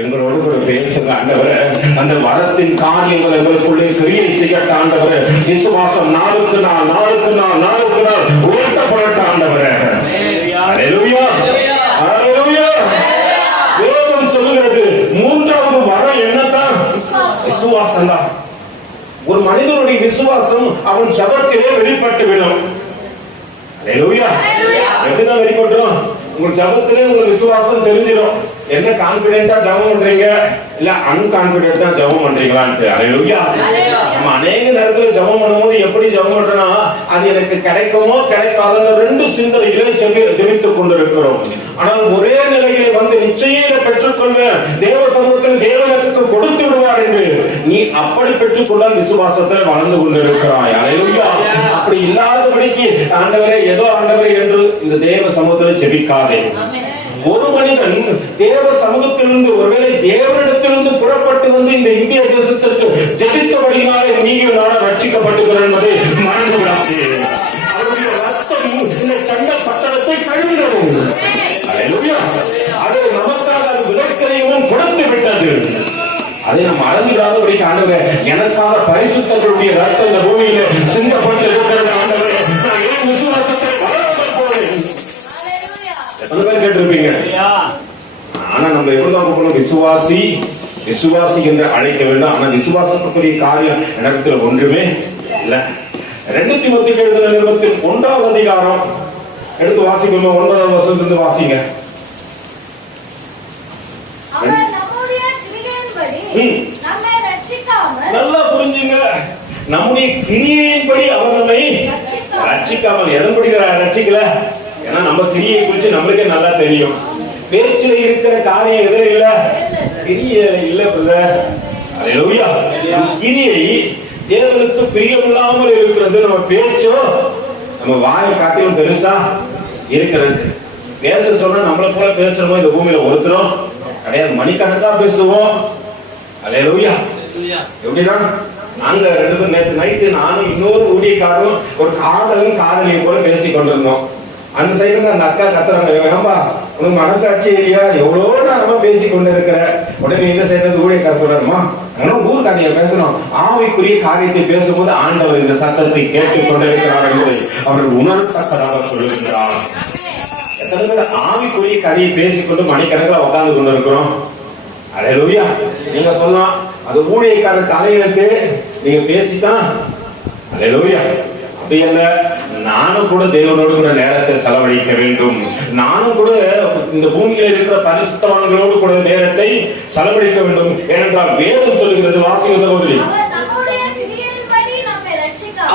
எங்களோடு கூட பேசுங்க ஆண்டவரே. அந்த வரத்தின் காரியங்கள் எங்களுக்குள்ளே கிரியை செய்யட்ட ஆண்டவரே. விசுவாசம் நாளுக்கு நாள் உயர்த்தப்படட்ட ஆண்டவரே. ஹல்லேலூயா, ஹல்லேலூயா. வேதம் சொல்லுகிறது மூன்றாவது வரம் என்னதான்? விசுவாசம் தான். ஒரு மனிதனுடைய விசுவாசம் அவன் ஜபத்திலே வெளிப்பட்டு விடும். ஹல்லேலூயா. எப்படிதான் வெளிப்பட்டுரும்? உங்க ஜபத்திலே உங்க விசுவாசம் தெரிஞ்சிடும். என்ன கான்பிடென்டா ஜபம் பண்றீங்க இல்ல அன்கான்பிடென்டா ஜபம் பண்றீங்களான்னு. ஹல்லேலூயா. நம்ம அநேக நேரத்துல ஜபம் பண்ணும்போது எப்படி ஜபம் பண்றோம்னா, அது எனக்கு கிடைக்குமோ கிடைக்காத ரெண்டு சிந்தனைகளை ஜெபித்துக் கொண்டிருக்கிறோம். ஆனால் ஒரே நிலையிலே வந்து நிச்சயம் பெற்றுக்கொள்வேன், தேவ சமூகத்தில் தேவனுக்கு கொடுத்து விடுவார் என்று நீ அப்படி பெற்றுக்கொண்டால் விசுவாசத்தில் வளர்ந்து கொண்டிருக்கிறாய். ஹல்லேலூயா. அப்படி இல்லாதபடிக்கு ஆண்டவரே ஏதோ ஆண்டவரே என்று இந்த தேவ சமூகத்தில் ஜெபிக்காதே. ஒரு மனிதன் தேவ சமூகத்திலிருந்து ஒருவேளை தேவனிடத்திலிருந்து புறப்பட்டு வந்து இந்த இந்திய தேசத்திற்கு ஜெபித்தபடினாலே நீங்க நான் ரட்சிக்கப்பட்டுகிறோம் என்பதை மறந்து விடாதே. அவருடைய ரத்தம் இந்த சண்ட பட்டணத்தை கழுவினது. அது நமக்காக அது விலக்கரையும் கொடுத்து விட்டது. அதை நாம் மறந்துடாதபடி ஆண்டவரே எனக்காக பரிசுத்தங்களுடைய ரத்தம் இந்த பூமியில சிந்தப்பட்டு இருக்கிறது. ஆண்டவரே விசுவாசத்தை வளர்த்து போறேன். எத்தனை பேர் கேட்டிருப்பீங்க? ஆனா நம்ம எப்படிதான் போகணும்? விசுவாசி என்று அழைக்க வேண்டும். ஆனா விசுவாசத்துக்குரிய காரியம் இடத்துல ஒன்றுமே இல்ல. 2 தீமோத்தேயு எழுதின நிருபத்தில் 1ஆவது அதிகாரம் எடுத்து வாசிக்கணும். 9ஆவது வசனத்திலிருந்து வாசிங்க. நல்லா புரிஞ்சுங்க. நம்முடைய கிரியையின்படி அவர் நம்மை ரட்சிக்காமல் எதன்படி ரட்சிக்கல? ஏன்னா நம்ம கிரியை குறித்து நம்மளுக்கே நல்லா தெரியும். பேச்சில இருக்கிற காரியம் எதிர இல்ல, கிரியை இல்ல பிரதர். ஹல்லேலூயா. கிரியை தேவனுக்கு பிரியமில்லாமல் இருக்கிறது. நம்ம பேச்சோ நம்ம வாயை காட்டிலும் பெருசா இருக்கிறது. பேச சொன்னா நம்மளை போல பேசுறோமோ இந்த பூமியில ஒருத்தரும் கிடையாது. மணிக்கணக்கா பேசுவோம். ஹல்லேலூயா. எப்படிதான் நாங்க 2 பேரும் நேற்று நைட்டு நானும் இன்னொரு ஊழியக்காரரும் ஒரு காதலும் காதலியை போல பேசி கொண்டிருந்தோம். அந்த சைடுல அந்த அக்கா கத்துறாங்க, ஏன்பா உனக்கு மனசாட்சி இல்லையா, எவ்வளோ நேரமா பேசி கொண்டு இருக்கிற. உடனே இந்த சைடுல ஊழியக்காரர் சொல்றாருமா, நாங்களும் ஊர் கதையை பேசணும், ஆவிக்குரிய காரியத்தை பேசும்போது ஆண்டவர் இந்த சத்தத்தை கேட்டுக் கொண்டிருக்கிறார் என்று அவர் உணர்த்தக்கதாக சொல்லுகிறார். எத்தனை பேர் ஆவிக்குரிய கதையை பேசிக்கொண்டு மணிக்கணக்கில் உட்கார்ந்து கொண்டு இருக்கிறோம்? ஹல்லேலூயா. நீங்க சொல்லலாம் அது ஊழியக்காரர் தலையெழுத்து, நீங்க பேசித்தான். ஹல்லேலூயா. அப்படி அல்ல, நானும் கூட தேவனோடு கூட நேரத்தை செலவழிக்க வேண்டும். நானும் கூட இந்த பூமியில இருக்கிற பரிசுத்தவான்களோடு கூட நேரத்தை செலவழிக்க வேண்டும். ஏனென்றால் வேதம் சொல்லுகிறது, வாசிங்க சகோதரி,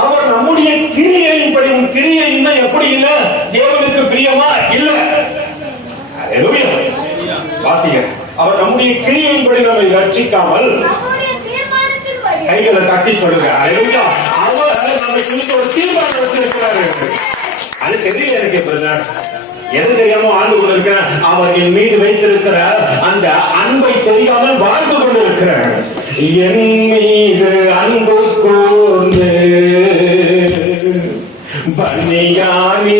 அவர் நம்முடைய கிரியையின்படி. கிரியை இன்னும் எப்படி இல்ல? தேவனுக்கு பிரியமா இல்ல. ஹல்லேலூயா. வாசிங்க, அவர் நம்முடைய கிரியையின்படி நம்மை ரட்சிக்காமல் கைகளை தட்டி சொல்லுங்க. ஹல்லேலூயா. அவர் நம்மை குறித்து ஒரு தீர்மானம் வச்சிருக்கிறாரு. அது தெரியல எனக்கு பிரதர், எது தெரியாம வாழ்ந்து கொண்டிருக்கிறேன். அவர் என் மீது வைத்திருக்கிற அந்த அன்பை தெரியாமல் வாழ்ந்து கொண்டிருக்கிறேன். என் மீது அன்பு கூர்ந்து பணியாமி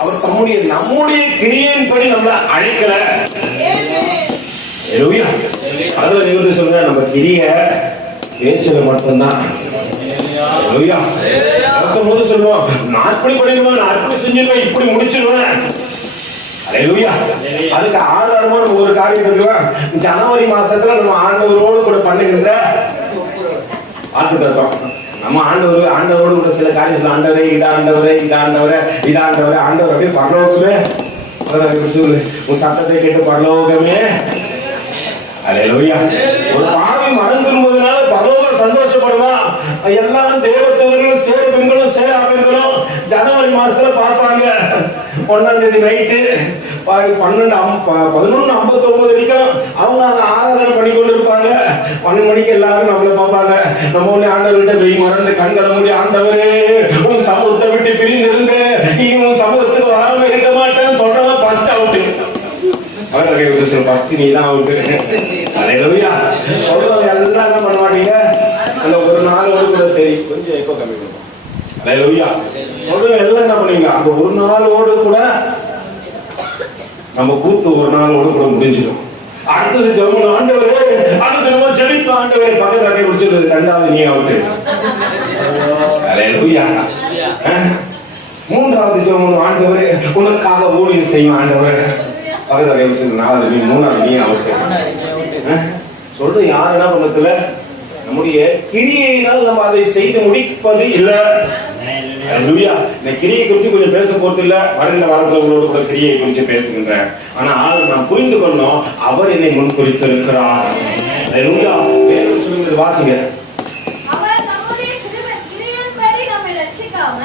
அவர் நம்முடைய கிரியையின்படி நம்மள அழைக்கல. அதுல நிமிர்ந்து சொல்ற நம்ம கிரிய பேச்சுல மட்டும்தான். போது சொல்லுவோம், நான் இப்படி பண்ணிடுவேன், நான் இப்படி செஞ்சிருவேன், இப்படி முடிச்சிருவேன். அதுக்கு ஆதாரமா நம்ம ஒரு காரியம் இருக்குவா, ஜனவரி மாசத்துல நம்ம ஆண்டவரோடு கூட பண்ணுகின்ற வாக்குத்தத்தம். நம்ம ஆண்டவரோடு கூட சில காரியம், ஆண்டவரே இதாண்டவரே இதாண்டவரே இதாண்டவரே ஆண்டவர் அப்படியே பரலோகமே உன் சத்தத்தை கேட்டு பரலோகமே. அல்லேலூயா. ஒரு பாவி மனம் திரும்புவதனால பரலோகம் சந்தோஷப்படுமா? எல்லாம் தேவதூதர்களும் சேர பெண்களும் சேர ஆண்களும் ஜனவரி மாசத்துல பார்ப்பாங்க. 1ஆம் தேதி நைட்டு 11:59 வரைக்கும் அவங்க அதை ஆராதனை பண்ணி கொண்டு இருப்பாங்க. 12 மணிக்கு எல்லாரும் நம்மளை பார்ப்பாங்க. நம்ம ஒண்ணு ஆண்டவர்கிட்ட போய் மறந்து கண்களை மூடி, ஆண்டவரே உன் சமூகத்தை விட்டு பிரிந்து இருந்து உன் சமூகத்துக்கு வராம இருக்க மாட்டேன்னு சொல்றவங்க ஃபர்ஸ்ட் அவுட்டு. பக்தி நீ தான் அவுட்டு. அல்லேலூயா. சொல்றவங்க எல்லாம் என்ன பண்ண மாட்டீங்க, அந்த ஒரு நாளோடு கூட சரி கொஞ்சம் எப்போ கம்மி பண்ணுவோம். அல்லேலூயா. சொல்றவங்க எல்லாம் என்ன பண்ணுவீங்க, அந்த ஒரு நாளோடு கூட நம்ம கூத்து ஒரு நாளோடு கூட முடிஞ்சிடும். அடுத்தது ஜெபம், ஆண்டவரே அடுத்து நம்ம ஜெபிப்ப, ஆண்டவரே பக்கத்துல கை பிடிச்சிருது, 2வது நீ அவுட்டு. அல்லேலூயா. 3வது ஜெபம், ஆண்டவரே உனக்காக ஊழியம் செய்யும், ஆண்டவரே பக்கத்துல கை பிடிச்சிருது, 4வது நீ, 3வது நீ அவுட்டு. சொல்றது யார் என்ன பண்ணத்துல நம்முடைய கிரியையினால் நம்ம அதை செய்து முடிப்பது இல்லை. இந்த கிரியை குறித்து கொஞ்சம் பேச போறது இல்ல, வருகிற வாரத்தில் உங்களோட கூட கிரியை குறித்து பேசுகின்றேன். ஆனால் நான் புரிந்து கொள்ளணும், அவர் என்னை முன் குறித்திருக்கிறார். வாசிங்க.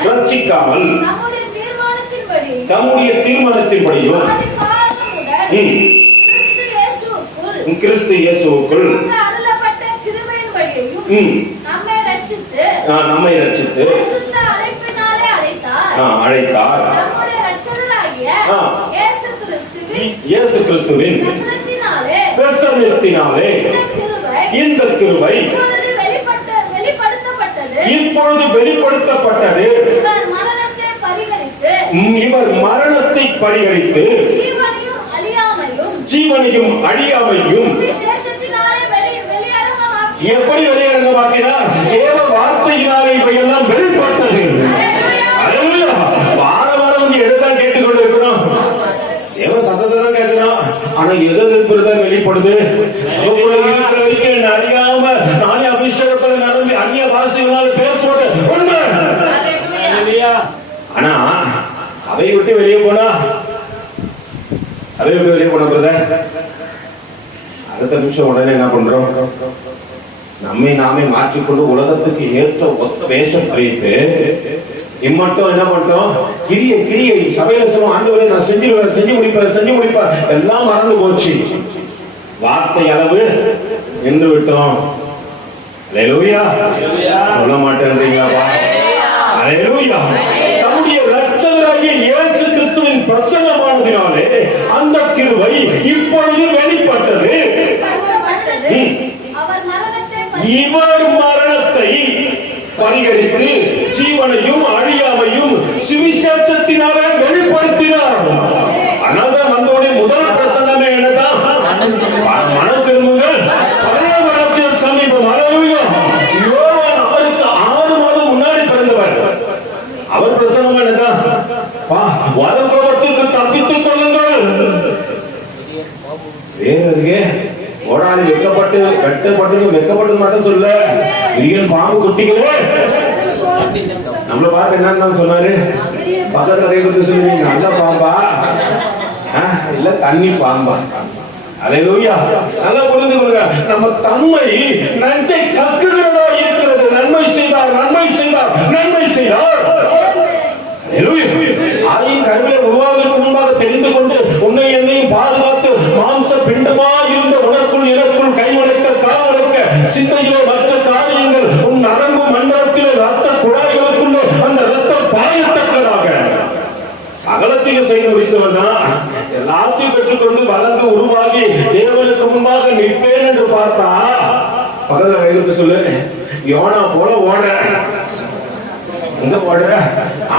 ரட்சிக்காமல் தம்முடைய தீர்மானத்தின்படியும் கிறிஸ்து இயேசுவுக்குள் நம்மை ரட்சித்து அழைத்தார். இயேசு கிறிஸ்துவின் பிரசன்னத்தினாலே இந்த கிருபை இப்பொழுது வெளிப்படுத்தப்பட்டது. இவர் மரணத்தை பரிகரித்து ஜீவனையும் அழியாமையும் எப்படி வெளியரங்கமாக்கினார்? தேவ வார்த்தையினாலே இவையெல்லாம் வெளிப்பட்டது. வாரம் எதுதான் கேட்டுக்கொண்டு இருக்கிறோம், தேவ சத்தத்தை தான் கேட்கிறோம். ஆனா எது வெளிப்படுது? இருக்கிற வரைக்கும் என்ன அறியாம நானே அபிஷேகத்தில் நடந்து அந்நிய வாசிகளால் பேர் போட்டு உண்மை. ஆனா சபையை விட்டு வெளியே போனா பிரதர் அடுத்த நிமிஷம் உடனே என்ன பண்றோம், நம்மை நாமே மாற்றிக்கொண்டு உலகத்துக்கு ஏற்ற ஒத்த வேஷம் வைத்து இம்மட்டும் என்ன பண்ணிட்டோம், கிரியை சபையில சொல்லுவோம், ஆண்டவரே நான் செஞ்சு முடிப்பேன் எல்லாம் மறந்து போச்சு. வார்த்தை அளவு என்று விட்டோம். அல்லேலூயா. சொல்ல மாட்டேன்றீங்களா? அல்லேலூயா. நம்முடைய இரட்சகராகிய இயேசு கிறிஸ்துவின் பிரசன்னமானதினாலே அந்த கிருபை இப்பொழுது வெளிப்பட்டது. இவர் மரணத்தை பரிகரித்து ஜீவனையும் அழியாமையும் சுவிசேஷத்தினாலே வெளிப்படுத்தினார். ஆனால் வந்தோடைய முதல் பிரசன்னமே என்னதான், மனம் திரும்புங்கள், சமீபம். அவருக்கு 6 மாதம் முன்னாடி பிறந்தவர். அவர் பிரசன்னம் என்னதான், வரப்போவதற்கு தப்பித்துக் கொள்ளுங்கள். வேறதுக்கு ஓடாடி வெட்டப்பட்டு வெட்டப்பட்டது வெக்கப்பட்டது மட்டும் சொல்ல, விரியன் பாம்பு குட்டிகளே நம்மள பார்த்து என்னன்னு சொன்னாரு, பக்கத்துல கைப்பற்றி சொல்லுவீங்க நல்ல பாம்பா இல்ல தண்ணி பாம்பா. அல்லேலூயா. நல்லா புரிந்து கொள்ளுங்க, நம்ம தன்மை நஞ்சை கக்குகிறதா இருக்கிறது. நன்மை செய்தார் நன்மை செய்தார் நன்மை செய்தார். ஆயின் கருவிலை உருவாவதற்கு முன்பாக தெரிந்து கொண்டு உன்னை என்னையும் பாதுகாத்து மாம்ச பிண்டமா இருந்த உனக்குள் எனக்குள் கைவளைக்க காவளைக்க சிந்தையிலே மற்ற காரியங்கள் உன் நரம்பு மண்டலத்திலே ரத்த குழாய்களுக்குள்ளே அந்த ரத்தம் பாயத்தக்கதாக சகலத்தையும் செய்து முடித்தவன் தான். எல்லாத்தையும் பெற்றுக்கொண்டு வளர்ந்து உருவாகி தேவனுக்கு முன்பாக நிற்பேன் என்று பார்த்தா பக்கத்துல கைவிட்டு சொல்லு, யோனா போல ஓட எங்க ஓடுற,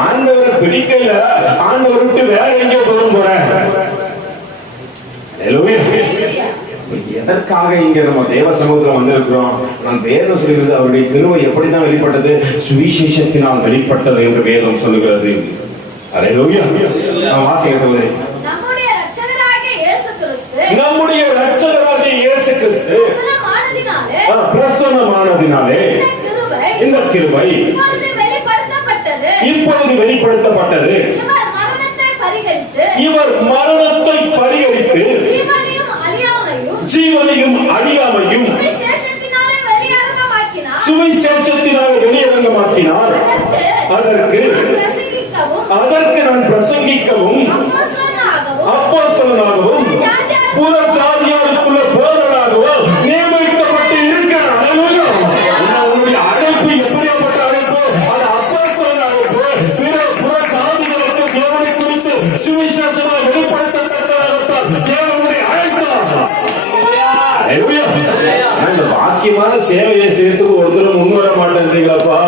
ஆண்டவரை பிடிக்கல, ஆண்டவரை விட்டு வேற எங்கே போகும் போற. எதற்காக இங்க நம்ம தேவ சமூகத்துல வந்திருக்கிறோம்? நாம் வேதம் சொல்லுகிறது அவருடைய கிருபை எப்படிதான் வெளிப்பட்டது, சுவிசேஷத்தினால் வெளிப்பட்டது என்று வேதம் சொல்லுகிறது. அல்லேலூயா. வாசிங்க சகோதரி. நம்முடைய இரட்சகராகிய இயேசு கிறிஸ்து பிரசன்னமானதினாலே இந்த கிருபை இப்பொழுது வெளிப்படுத்தப்பட்டது. இவர் மரணத்தை பரிகரித்து ஜீவனையும் அழியாமையும் சுவிசேஷத்தினால் வெளியரங்கமாக்கினார். அதற்கு நான் பிரசங்கிக்கவும் அப்போஸ்தலனாகவும் புற ஜாதியாருக்குள்ள போதகனாகவும் நியமிக்கப்பட்டு இருக்கிறார். உன்னுடைய அழைப்பு எப்படிப்பட்ட அழைப்பு? அது அப்போஸ்தலனாகவும் புற ஜாதிகளுக்கு தேவனை குறித்து சுவிசேஷமாக வெளிப்படுத்தப்பட்டதாகத்தான் தேவனுடைய அழைப்பு. இந்த பாக்கியமான சேவையை செய்யறதுக்கு ஒருத்தரும் முன்வர மாட்டேன்றீங்களப்பா.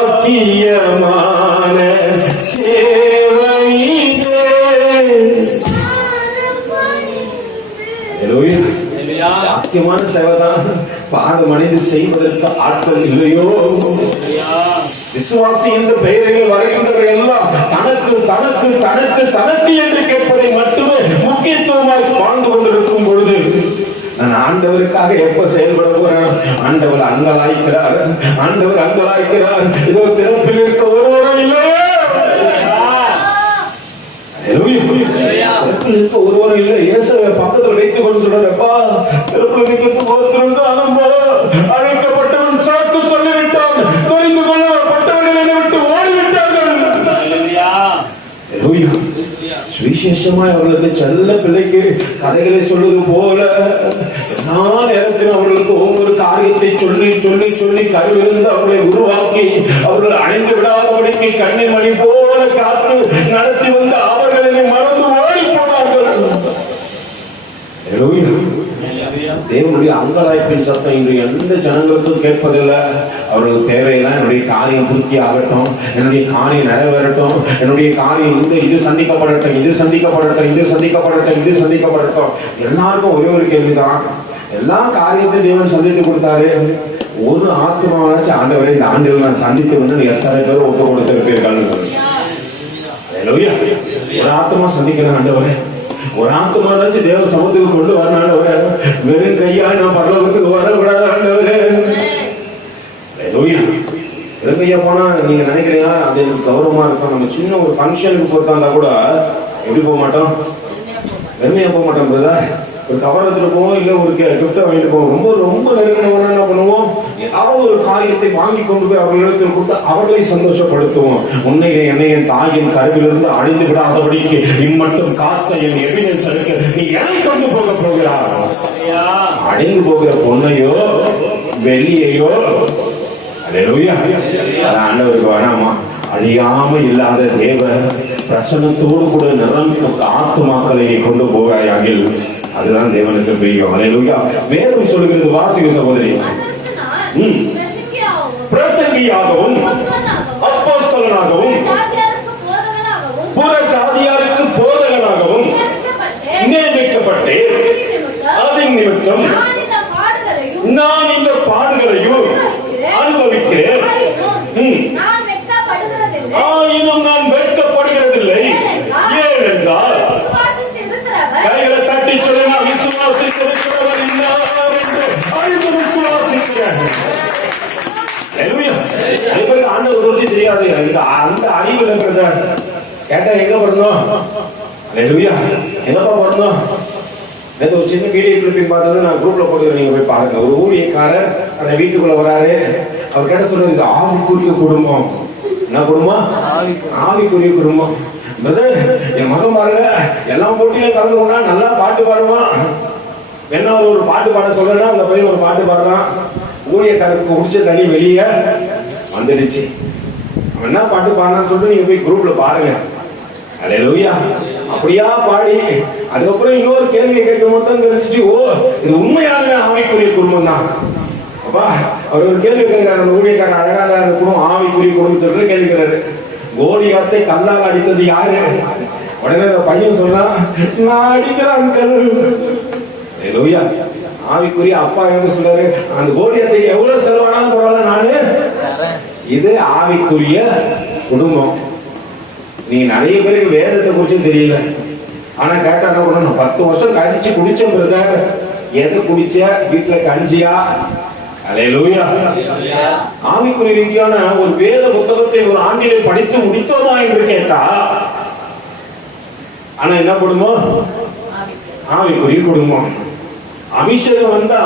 பாக்கியமான பாக்கியமான சேவைதான். பாத மனிதன் செய்வதற்கு ஆட்கள் இல்லையோ? விசுவாசி என்ற பெயரில் வருகின்றவர்கள் எல்லாம் தனக்கு தனக்கு தனக்கு தனக்கு என்று கேட்பதை மட்டுமே முக்கியத்துவமாக வாழ்ந்து கொண்டிருக்கும் பொழுது நான் ஆண்டவருக்காக எப்ப செயல்பட போறேன்? ஆண்டவர் அங்கலாய்க்கிறார், ஆண்டவர் அங்கலாய்க்கிறார். இதோ திறப்பில் இருக்க ஒருவரும் இல்லையே, ஒருவரும் இல்லை. இயேசுவை பக்கத்தில் வைத்துக் கொண்டு சொல்றப்பா, அழைக்கப்பட்டவன் சாக்கு சொல்லிவிட்டான், தெரிந்து கொள்ளப்பட்டவர்கள் என்னை விட்டு ஓடிவிட்டார்கள். சுவிசேஷமாய் அவர்களுக்கு செல்ல பிள்ளைக்கு கதைகளை சொல்வது போல நான் நேரத்தில் அவர்களுக்கு ஒவ்வொரு காரியத்தை சொல்லி சொல்லி சொல்லி கருவிலிருந்து அவர்களை உருவாக்கி அவர்கள் அணைந்து விடாதபடிக்கு கண்ணீர் மணி போல காத்து நடத்தி வந்து அவர்களை மறந்து ஓடி போனார்கள். தேவனுடைய அங்கலாய்ப்பின் சத்தம் இன்று எந்த ஜனங்களுக்கும் கேட்பதில்லை. அவர்களுக்கு தேவையெல்லாம் என்னுடைய காரியம் பூர்த்தி ஆகட்டும், என்னுடைய காரியம் நிறைவேறட்டும், என்னுடைய காரியம் இது சந்திக்கப்படட்டும், இது சந்திக்கப்படட்டும், இது சந்திக்கப்படட்டும், இது சந்திக்கப்படட்டும். எல்லாருக்கும் ஒரே ஒரு கேள்விதான், எல்லா காரியத்தையும் தேவன் சந்தித்து கொடுத்தாரு. ஒரு ஆத்மாவாச்சு ஆண்டவரை இந்த ஆண்டுகள் நான் சந்தித்து வந்து எத்தனை பேர் ஒப்பு கொடுத்திருப்பீர்கள்? ஒரு ஆத்மா சந்திக்கிறேன் ஆண்டவரே, ஒரு ஆத்மாச்சு தேவ சமூகத்துக்கு கொண்டு வரனாண்டவரே, வெறும் கையா நான் பரலோகத்துக்கு வரக்கூடாது ஆண்டவரே. வெறுங்கையா போனா நீங்க நினைக்கிறீங்களா அது கௌரவமா இருக்கும்? நம்ம சின்ன ஒரு ஃபங்க்ஷனுக்கு போட்டாந்தா கூட எப்படி போக மாட்டோம்? வெறுமையா போக மாட்டோம் பிரதர். ஒரு கவரத்துல போவோம், இல்ல ஒரு கிஃப்டை வாங்கிட்டு போவோம். ரொம்ப ரொம்ப நெருங்கினவனா என்ன பண்ணுவோம்? ஏதாவது ஒரு காரியத்தை வாங்கி கொண்டு போய் அவர்களிடத்தில் கொடுத்து அவர்களை சந்தோஷப்படுத்துவோம். உன்னை என்னை என் தாயின் கருவிலிருந்து அழிந்து விடாதபடிக்கு இம்மட்டும் காத்த என் எவிடன்ஸ் இருக்கு, நீ ஏன் கொண்டு போக போகிறார்? அழிந்து போகிற பொண்ணையோ வெள்ளியையோ ஆண்டவருக்கு வேணாமா? அழியாம இல்லாத தேவ பிரசன்னத்தோடு கூட நிரம்ப ஆத்துமாக்களை கொண்டு போகிறாயாகில் அதுதான் தேவனுக்கு பிரியம். அல்லேலூயா. வேதம் சொல்லுகிறது, வாசிக்க சகோதரி, பிரசங்கியாகவும் அப்போஸ்தலனாகவும் புற ஜாதியாருக்கு போதகனாகவும் நியமிக்கப்பட்டு அதன் நிமித்தம் நான் இந்த பாடுகளையும் அனுபவிக்கிறேன். ஆயினும் நான் வெட்கப்படுகிறதில்லை. ஏனென்றால் கைகளை தட்டி சொல்லுங்க, விசுவாசித்திருக்கிறவர் இன்னார் என்று இருக்கு. அந்த அறிவு இருக்கிறத கேட்டா எங்க படணும்? அல்லேலூயா. எங்கப்பா படணும்? நேற்று ஒரு சின்ன வீடியோ கிளிப்பிங் பார்த்தது நான் குரூப்ல போட்டு நீங்க போய் பாருங்க. ஒரு ஊழியக்காரர் அந்த வீட்டுக்குள்ள வராரு. அவர் கேட்ட சொல்றது இது ஆவிக்குரிய குடும்பம். என்ன குடும்பம்? ஆவிக்குரிய குடும்பம். என் மகன் பாருங்க எல்லாம் போட்டியில கலந்து கொண்டா நல்லா பாட்டு பாடுவான். என்ன ஒரு பாட்டு பாட சொல்றேன்னா அந்த பையன் ஒரு பாட்டு பாடுறான். ஊழியக்காரருக்கு குடிச்ச தண்ணி வெளியே வந்துடுச்சு. அவன் என்ன பாட்டு பாடுறான்னு சொல்லிட்டு நீங்க போய் குரூப்ல பாருங்க. அல்லேலூயா. அப்படியா பாடி அதுக்கப்புறம் இன்னொரு கேள்வியை கேட்கும் போது தான் தெரிஞ்சிச்சு, ஓ இது உண்மையான ஆவிக்குரிய குடும்பம் தான். அப்பா அவர் ஒரு கேள்வி கேட்கிறார். அந்த ஊழியக்காரன் அழகாக இருக்கணும் ஆவிக்குரிய குடும்பத்திற்கு கேட்கிறாரு. கோலியாத்தை கல்லால் அடித்தது யாரு? உடனே அந்த பையன் சொன்னா நான் அடிக்கிறேன் அங்கிள். அல்லேலூயா. ஆவிக்குரிய அப்பா என்ன சொல்றாரு? அந்த கோலியாத்தை எவ்வளவு செலவானாலும் பரவாயில்ல நானு. இது ஆவிக்குரிய குடும்பம். நீ நிறைய பேருக்கு வேதத்தை குறிச்சு தெரியல. ஆனா கேட்டா என்ன பண்ணணும்? 10 வருஷம் கழிச்சு குடிச்ச பிறகு எது குடிச்ச? வீட்டுல கஞ்சியா? அல்லேலூயா. ஆவிக்குரிய ரீதியான ஒரு வேத புத்தகத்தை ஒரு ஆண்டிலே படித்து முடித்தோமா என்று கேட்டா, ஆனா என்ன குடும்பம்? ஆவிக்குரிய குடும்பம். அபிஷேகம் வந்தா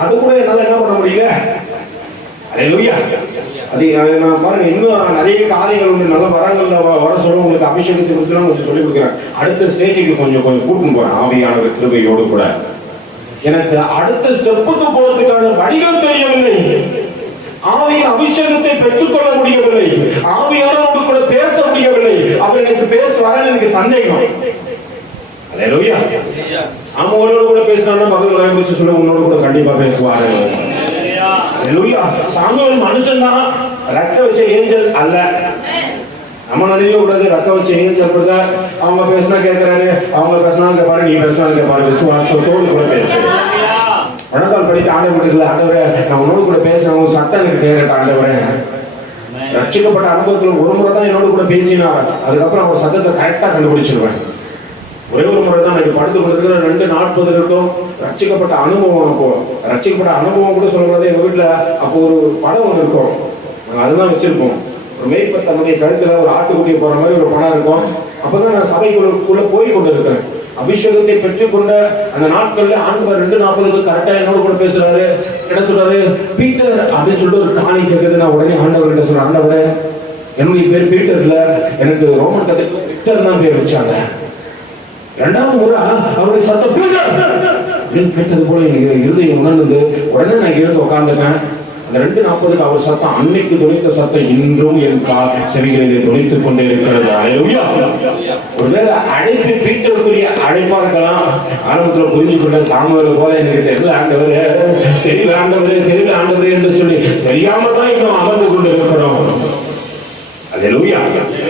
அது கூட என்னால என்ன பண்ண முடியல. அல்லேலூயா. அது நான் பாருங்க இன்னும் நிறைய காரியங்கள் உண்டு. நல்ல வரங்கள்ல வர சொல்ல உங்களுக்கு அபிஷேகத்தை குறித்து உங்களுக்கு சொல்லிக் கொடுக்குறேன். அடுத்த ஸ்டேஜுக்கு கொஞ்சம் கூட்டின்னு போறேன் ஆவியானவர் கிருபையோடு கூட. எனக்கு அடுத்த ஸ்டெப்புக்கு போறதுக்கான வழிகள் தெரியவில்லை. ஆவியின் அபிஷேகத்தை பெற்றுக்கொள்ள முடியவில்லை. ஆவியானவரோடு கூட பேச முடியவில்லை. அப்ப எனக்கு பேச வர எனக்கு சந்தேகம். அல்லேலூயா. சாமுவேலோடு கூட பேசினா மகள் வாய்ப்பு சொல்ல உன்னோடு கூட கண்டிப்பா பேசுவாரு. அல்லேலூயா. சாமுவேல் மனுஷன் தான், ரக்க வச்ச ஏஞ்சல் அல்ல. நம்ம நினைக்க கூடாது ரக்க வச்ச ஏஞ்சல் கூட அவங்க பேசினா கேட்கிறாரு, அவங்க பேசினாலும் கேட்பாரு, நீ பேசினாலும் கேட்பாரு. விசுவாசத்தோடு கூட பேசு. வணக்கால் படித்து ஆண்டவர்கள் ஆண்டவரே நான் உன்னோடு கூட பேசுறேன், உங்க சத்தம் எனக்கு கேட்கட்ட ஆண்டவரே. ரட்சிக்கப்பட்ட அனுபவத்துல ஒரு முறை தான் என்னோடு கூட பேசினா, அதுக்கப்புறம் அவங்க சத்தத்தை கரெக்டா கண்டுபிடிச்சிருவேன். ஒரே ஒரு முறை தான் எனக்கு படுத்து கொண்டிருக்கிற 2:40 இருக்கும். ரட்சிக்கப்பட்ட அனுபவம். அப்போ ரட்சிக்கப்பட்ட அனுபவம் கூட சொல்றது எங்க வீட்டுல அப்போ ஒரு படம் ஒன்று இருக்கும். நாங்கள் அதுதான் வச்சிருப்போம். ஒரு மேய்ப்ப தன்னுடைய கழுத்துல ஒரு ஆட்டுக்குட்டியை போற மாதிரி ஒரு படம் இருக்கும். அப்பதான் நான் சபைக்குள்ள போய் கொண்டு இருக்கிறேன். அபிஷேகத்தை பெற்றுக்கொண்ட அந்த நாட்கள்ல ஆண்டவர் 2:40 கரெக்டா என்னோட கூட பேசுறாரு. என்ன சொல்றாரு? பீட்டர் அப்படின்னு சொல்லிட்டு ஒரு காணி கேட்குது. நான் உடனே ஆண்டவர் கிட்ட சொல்றேன், ஆண்டவரே என்னுடைய பேர் பீட்டர் இல்ல, எனக்கு ரோமன் கதைக்கு விக்டர் தான் பேர் வச்சாங்க. 2வது முறை அவருடைய சத்தம் கேட்டது போல எனக்கு இருதயம் உணர்ந்தது. உடனே நான் எழுந்து உட்கார்ந்துட்டேன். அந்த 2:40 அவர் சத்தம் அன்னைக்கு துணித்த சத்தம் இன்றும் என் செவிகளிலே துணித்துக் கொண்டே இருக்கிறது. அல்லேலூயா. ஒருவேளை அழைத்து பீட்டருக்குரிய அழைப்பா இருக்கலாம். ஆரம்பத்துல புரிஞ்சு கொண்ட சாமுவேல் போல எனக்கு தெரியல ஆண்டவரே, தெரியல ஆண்டவரே, தெரியல ஆண்டவரே என்று சொல்லி தெரியாம தான் இன்னும் அமர்ந்து கொண்டு இருக்கிறோம். அல்லேலூயா.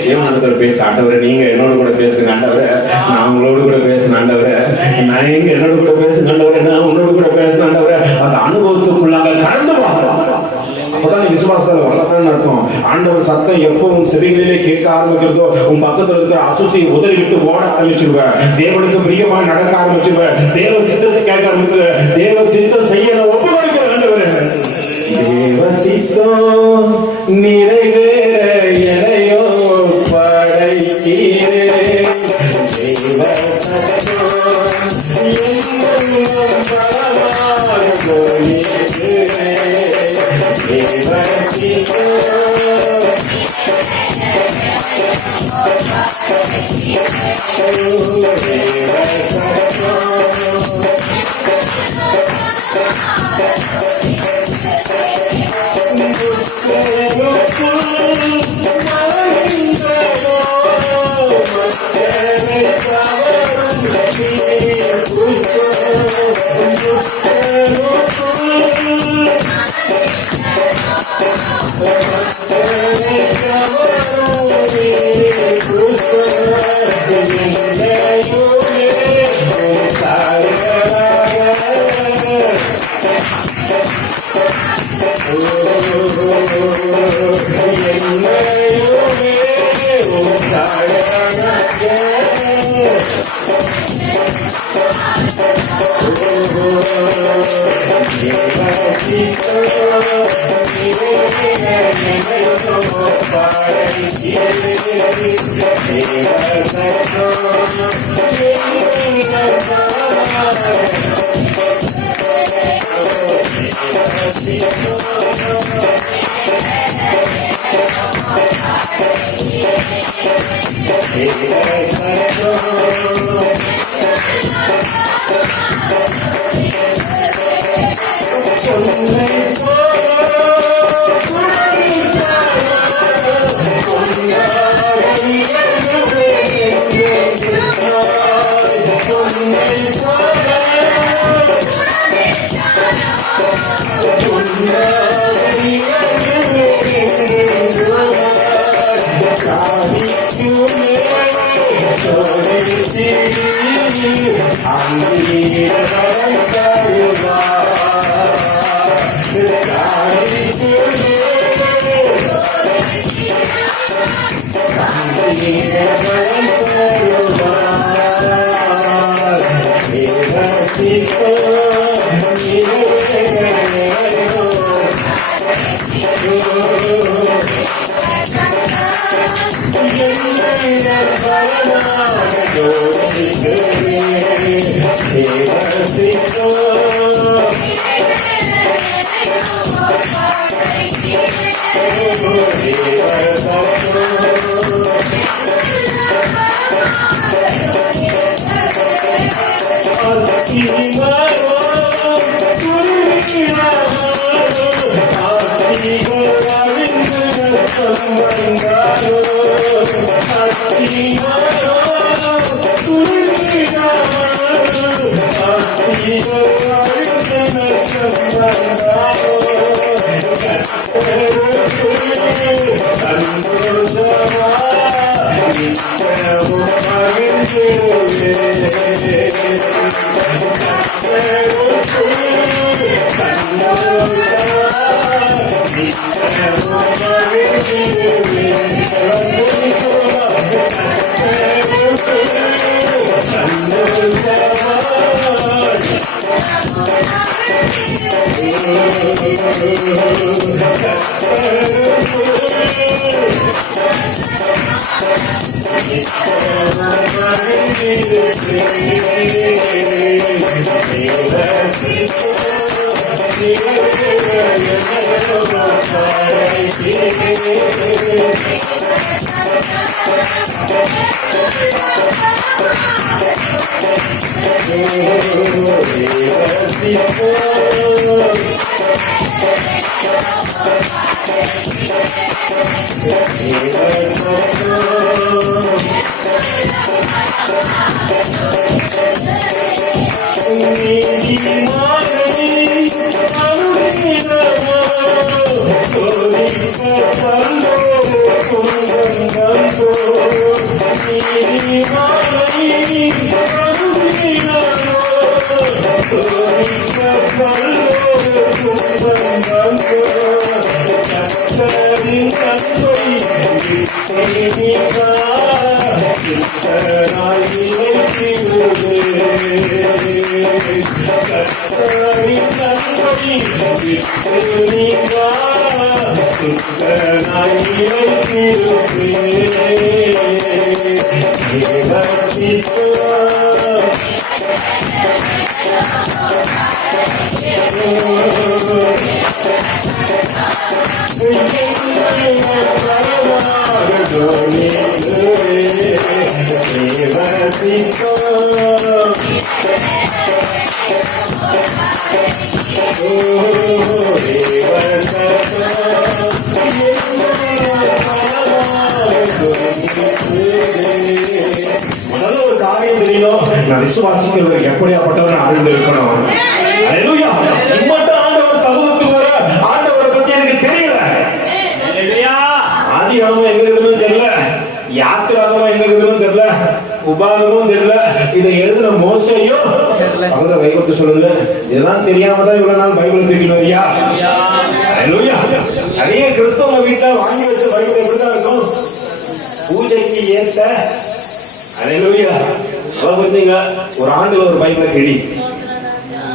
தேவனானவர் பேச ஆண்டவரே நீங்க என்னோட கூட பேசுங்க ஆண்டவரே, நான் உங்களோட கூட பேசுன ஆண்டவரே, நான் எங்க என்னோட கூட பேசுன ஆண்டவரே, நான் உங்களோட கூட பேசுன ஆண்டவரே. அந்த அனுபவத்துக்குள்ளாக கடந்து வா. அப்பதான் நீ விசுவாசத்துல வளர்றன்னு அர்த்தம். ஆண்டவர் சத்தம் எப்போ உன் செவிகளிலே கேட்க ஆரம்பிக்கிறதோ உன் பக்கத்துல இருக்கிற அசுசியை உதறி விட்டு ஓட ஆரம்பிச்சிருவ. தேவனுக்கு பிரியமாக நடக்க ஆரம்பிச்சிருவ. தேவ சித்தத்தை கேட்க ஆரம்பிச்சிருவ. தேவ சித்தம் செய்ய ஒப்புக்கொடுக்கிற ஆண்டவரே. தேவ சித்தம் நிறைவேற எனையோ படைத்தீரே. தேவ Yeah. விசுவாசிக்கிறவர் எப்படியாப்பட்டவர் அறிந்து இருக்கணும். அல்லேலூயா. இம்மட்டும் ஆண்டவர் சமூகத்துக்கு வர ஆண்டவரை பத்தி எனக்கு தெரியல. அல்லேலூயா. ஆதியாகமம் எங்க இருக்குதுன்னு தெரியல, யாத்திராகமம் எங்க இருக்குதுன்னு தெரியல, உபாகமும் தெரியல, இதை எழுதின மோசேயும் அவங்க பைபிள் சொல்லுங்க. இதெல்லாம் தெரியாம தான் இவ்வளவு நாள் பைபிள் தூக்கிட்டு ஐயா. அல்லேலூயா. நிறைய கிறிஸ்தவ வீட்டுல வாங்கி வச்ச பைபிள் எப்படிதான் இருக்கும், பூஜைக்கு ஏற்ற. அல்லேலூயா. புரிஞ்சுங்க, ஒரு ஆண்டுல ஒரு பைபிளை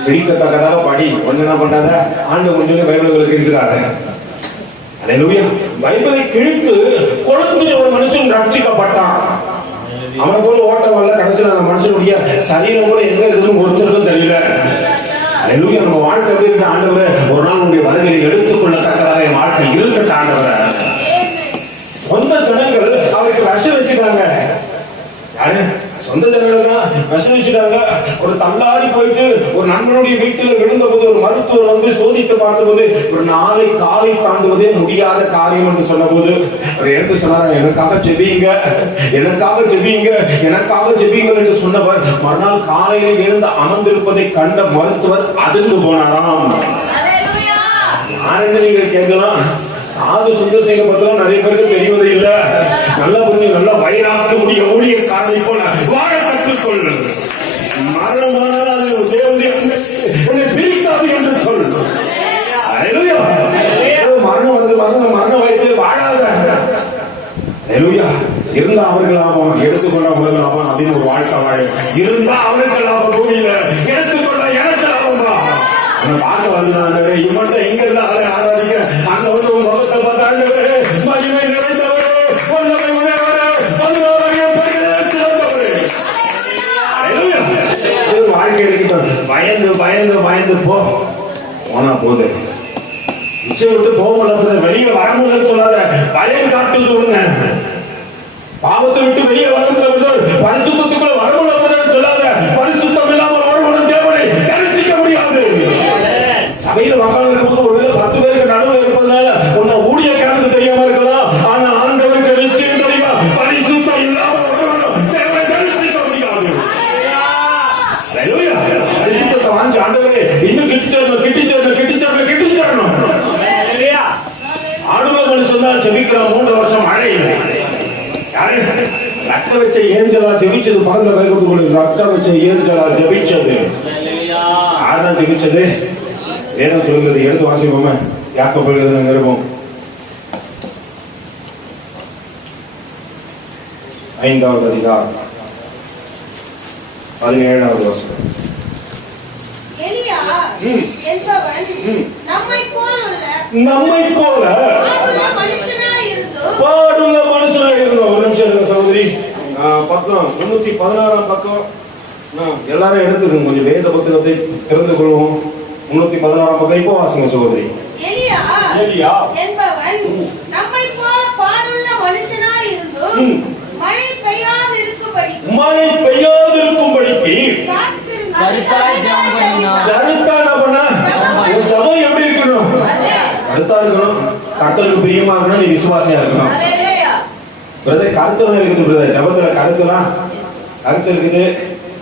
கிழிக்கத்தக்கதாக படி ஒண்ணு என்ன பண்றாத ஆண்டு முடிஞ்சு பைபிள் கிழிச்சிடாத. பைபிளை கிழித்து கொளுத்து ஒரு மனுஷன் ரட்சிக்கப்பட்டான். அவனை போல ஓட்டம் வரல. கடைசியில் அந்த மனுஷனுடைய சரீரம் கூட எங்க இருக்குன்னு ஒருத்தருக்கும் தெரியல. நம்ம வாழ்க்கை எப்படி இருக்க ஆண்டவரே, ஒரு நாள் உங்களுடைய வருகையை எடுத்துக்கொள்ளத்தக்கதாக என் வாழ்க்கை இருக்கட்ட ஆண்டவரே. சொந்த ஜனங்கள் அவருக்கு விஷம் வச்சுட்டாங்க. யாரு? சொந்த ஜனங்கள் தான் விஷம் வச்சுட்டாங்க. ஒரு தள்ளாடி போயிட்டு ஒரு நண்பனுடைய வீட்டில் விழுந்த போது ஒரு மருத்துவர் வந்து சோதித்து பார்த்தபோது ஒரு நாளை காலை தாண்டுவதே முடியாத காரியம் என்று சொன்ன போது அவர் எடுத்து சொன்னார், எனக்காக ஜெபிங்க, எனக்காக ஜெபிங்க, எனக்காக ஜெபிங்கள் என்று சொன்னவர் மறுநாள் காலையில் எழுந்து அமர்ந்திருப்பதை கண்ட மருத்துவர் அதிர்ந்து போனாராம். யாருன்னு நீங்க கேட்கலாம். சாது சுந்தரசேகர் பத்திரம் நிறைய பேருக்கு தெரிவதே இல்ல. நல்லா புரிஞ்சு நல்லா வயிறாக்க முடிய ஊழிய காரணி போல வாழ கற்றுக்கொள்ளும். மரணமானால் அது உன்னை பிரிக்காது என்று சொல்லணும். மரணம் வந்து மரணம் வைத்து வாழாத இருந்தா அவர்களாமா எடுத்துக்கொள்ள அவர்களாமா அப்படின்னு ஒரு வாழ்க்கை வாழ இருந்தா அவர்களாமா பூமியில எடுத்துக்கொள்ள எனக்கு லாபமா பார்க்க வந்தாங்க. இவன் எங்க இருந்தா அவரை ஆராதிக்க அங்க வந்து உங்க முகத்தை பார்த்தாங்க. மகிமை நிறைந்தவரே, வல்லமை உடையவரே, வாழ்க்கை இருக்கட்டும். பயந்து பயந்து பயந்து போனா போது நிச்சயம் விட்டு போக வெளியே வர முடியல சொல்லாத. பயம் காட்டுவது விடுங்க. பாவத்தை விட்டு வெளியே வர பரிசுத்தத்துக்குள்ள வர முடியாது சொல்லாத. பரிசுத்தம் இல்லாமல் ஒருவனும் தேவனை தரிசிக்க முடியாது. சபையில் மக்கள் இருக்கும்போது ஒரு 10 பேருக்கு நடுவில் இருப்பதனால உன்னை ஊழியக்காரனுக்கு தெரியாம இருக்கலாம். ஆனா ஆண்டவருக்கு நிச்சயம் தெரியும். பரிசுத்தம் இல்லாமல் ஒருவனும் தேவனை தரிசிக்க முடியாது. பரிசுத்தத்தை வாங்கி ஆண்டவரே இன்னும் கிட்டிச்சேரணும் கிட்டிச்சேரணும் கிட்டிச்சேரணும் கிட்டிச்சேரணும். ஆடுல மனுஷன் தான் ஜெபிக்கிறான். 3 வருஷம் மழை இல்லை. ரத்த வச்ச ஏஞ்சலா ஜெபிச்சது பறந்த கைகொண்டு ரத்த வச்ச ஏஞ்சலா ஜெபிச்சது யார்தான் ஜெபிச்சது? வேதம் சொல்லுகிறது. எடுத்து வாசிப்போமே. யாக்கோபு எழுதின நிருபம் 5வது அதிகாரம் 17வது வசனம். நம்மை போல பாடுள்ள மனுஷனாக இருந்தோம். ஒரு நிமிஷம் இருங்க சகோதரி. பக்கம் 316 பக்கம் எல்லாரும் எடுத்துக்கோங்க. கொஞ்சம் வேத புத்தகத்தை திறந்து கொள்வோம். 316 பக்கம் இப்போ வாசிங்க சகோதரி. எலியா என்பவன் நம்மை போல பாடுள்ள மனுஷனாய் இருந்தும் மழை பெய்யாது இருக்கும்படிக்கு ஜெபம் எப்படி இருக்கணும்? கருத்தா இருக்கணும். கர்த்தருக்கு பிரியமா இருக்கணும். நீ விசுவாசியா இருக்கணும். பிரதர் கருத்துலாம் இருக்குது. பிரதர் ஜெபத்துல கருத்துலாம் கருத்து இருக்குது.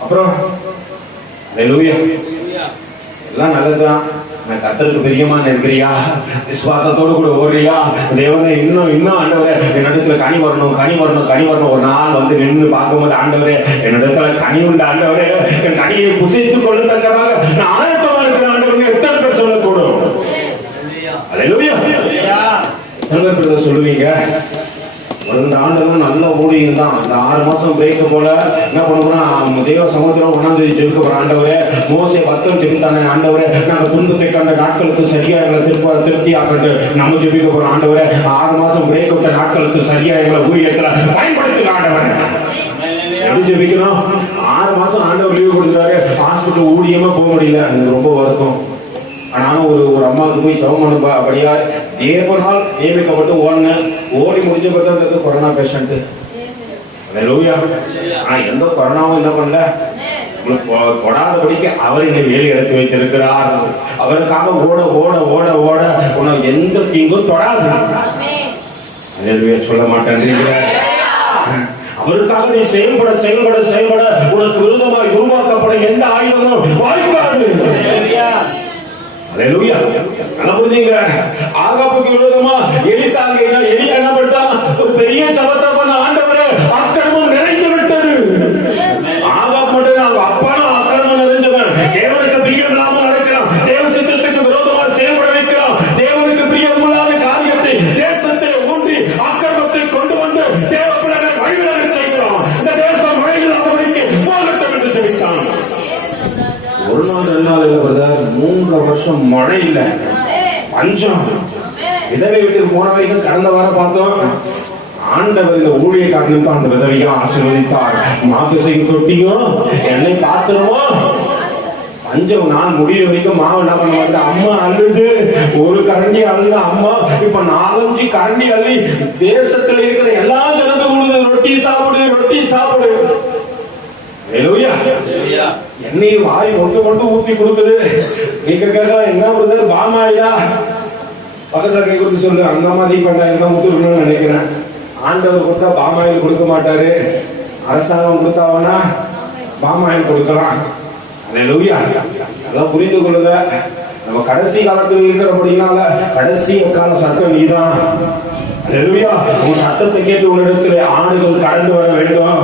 அப்புறம் ஹல்லேலூயா எல்லாம் நல்லதுதான். நான் கர்த்தருக்கு பிரியமா இருக்கிறியா? விசுவாசத்தோடு கூட ஓடுறியா? தேவனே இன்னும் ஆண்டவரே என்னிடத்துல கனி வரணும் கனி வரணும் கனி வரணும். ஒரு நாள் வந்து நின்று பார்க்கும்போது ஆண்டவரே என்னிடத்துல கனி உண்டு ஆண்டவரே என் கனியை புசித்துக் கொள்ளத்தக்கதாக நான் ஆயத்தமா இருக்கிற ஆண்டவரே எத்தனை பேர் சொல்லக்கூடும்? ஹல்லேலூயா. எத்தனை பேர் சொல்லுவீங்க? இந்த ஆண்டெல்லாம் நல்ல ஊழியம் தான். இந்த 6 மாசம் பிரேக் போல என்ன பண்ணுறோம்னா தேவ சமுத்திரம் 1ஆம் தேதி ஜெபிக்க போகிற ஆண்டவரே. மோசே 10 ஜெபித்தானே ஆண்டவரே. நாங்கள் துன்பத்தை கண்ட நாட்களுக்கு சரியா எங்களை திருப்தி ஆக்கிட்டு நம்ம ஜெபிக்க போகிறோம் ஆண்டவரே. 6 மாசம் பிரேக் விட்ட நாட்களுக்கு சரியா எங்களை ஊழியத்தில் பயன்படுத்துங்க ஆண்டவரே. எப்படி ஜெபிக்கணும்? 6 மாசம் ஆண்டவர் லீவு கொடுத்துட்டாரு. ஹாஸ்பிட்டல் ஊழியமா போக முடியல. எனக்கு ரொம்ப வருத்தம். ஆனாலும் ஒரு அம்மாவுக்கு போய் சவம் அப்படியா தேவனால் நியமிக்கப்பட்டு ஓடி முடிஞ்ச பிறகு கொரோனா பேஷண்ட். ஆனா எந்த கொரோனாவும் என்ன பண்ணல, தொடாதபடிக்கு அவர் என்னை வேலை எடுத்து வைத்திருக்கிறார். அவருக்காக ஓட ஓட ஓட ஓட உனக்கு எந்த தீங்கும் தொடாது. சொல்ல மாட்டேன். அவருக்காக நீ செயல்பட செயல்பட செயல்பட உனக்கு விருதமாய் உருவாக்கப்படும் எந்த ஆயுதமும் வாய்க்காது. ஹல்லேலூயா. நல்லா புரிஞ்சுங்க. ஆகாபுக்கு விரோதமா எலிசா எலியா என்ன பண்ணிட்டான்? ஒரு பெரிய ஜெபத்தை பண்ண ஆண்டவரே அக்கிரமம் நிறைந்து விட்டது. ஆகாப் மட்டும் அவங்க அப்பானா அக்கிரமம் நிறைஞ்சவன். தேவனுக்கு பிரியம் இல்லாமல் நடக்கிறான். தேவ சித்தத்துக்கு விரோதமா செயல்பட வைக்கிறான். தேவனுக்கு பிரியமில்லாத காரியத்தை தேசத்தை ஊன்றி அக்கிரமத்தை கொண்டு வந்து சேவப்பிள்ளை வழிவிலக செய்கிறான். இந்த தேசம் மழையில்லாதபடிக்கு போகட்டும் என்று சொல்லிட்டான். ஒரு நாள் 2 நாள் இல்லை பிரதர், 3 வருஷம் மழை இல்லை, பஞ்சம். விதவை வீட்டுக்கு போன வரைக்கும் கடந்த வாரம் பார்த்தோம். ஆண்டவர் இந்த ஊழியக்காரனுக்கு அந்த விதவையும் ஆசீர்வதித்தார். மாப்பிசைக்கு தொட்டியும் என்னை பாத்திரமோ பஞ்சம் நாள் முடிய வரைக்கும் மாவு என்ன பண்ண மாட்டேன். அம்மா அழுது ஒரு கரண்டி அழுது அம்மா இப்ப 4-5 கரண்டி அள்ளி தேசத்துல இருக்கிற எல்லா ஜனத்துக்கும் ரொட்டி சாப்பிடு ரொட்டி சாப்பிடு. எண்ணெயும் வாரி கொண்டு ஊத்தி கொடுக்குது. நீங்க கேட்கலாம் என்ன கொடுத்தது பாமாயிலா பக்கத்துல கை கொடுத்து சொல்லு அந்த மாதிரி பண்ண ஊத்துக்கணும்னு நினைக்கிறேன். ஆண்டவர் கொடுத்தா பாமாயில் கொடுக்க மாட்டாரு. அரசாங்கம் கொடுத்தாவனா பாமாயில் கொடுக்கலாம். அதான் புரிந்து கொள்ளுங்க. நம்ம கடைசி காலத்தில் இருக்கிறபடினால கடைசி கால சத்தம் நீதான். உன் சத்தத்தை கேட்டு உன்னிடத்துல ஆண்டுகள் கடந்து வர வேண்டும்.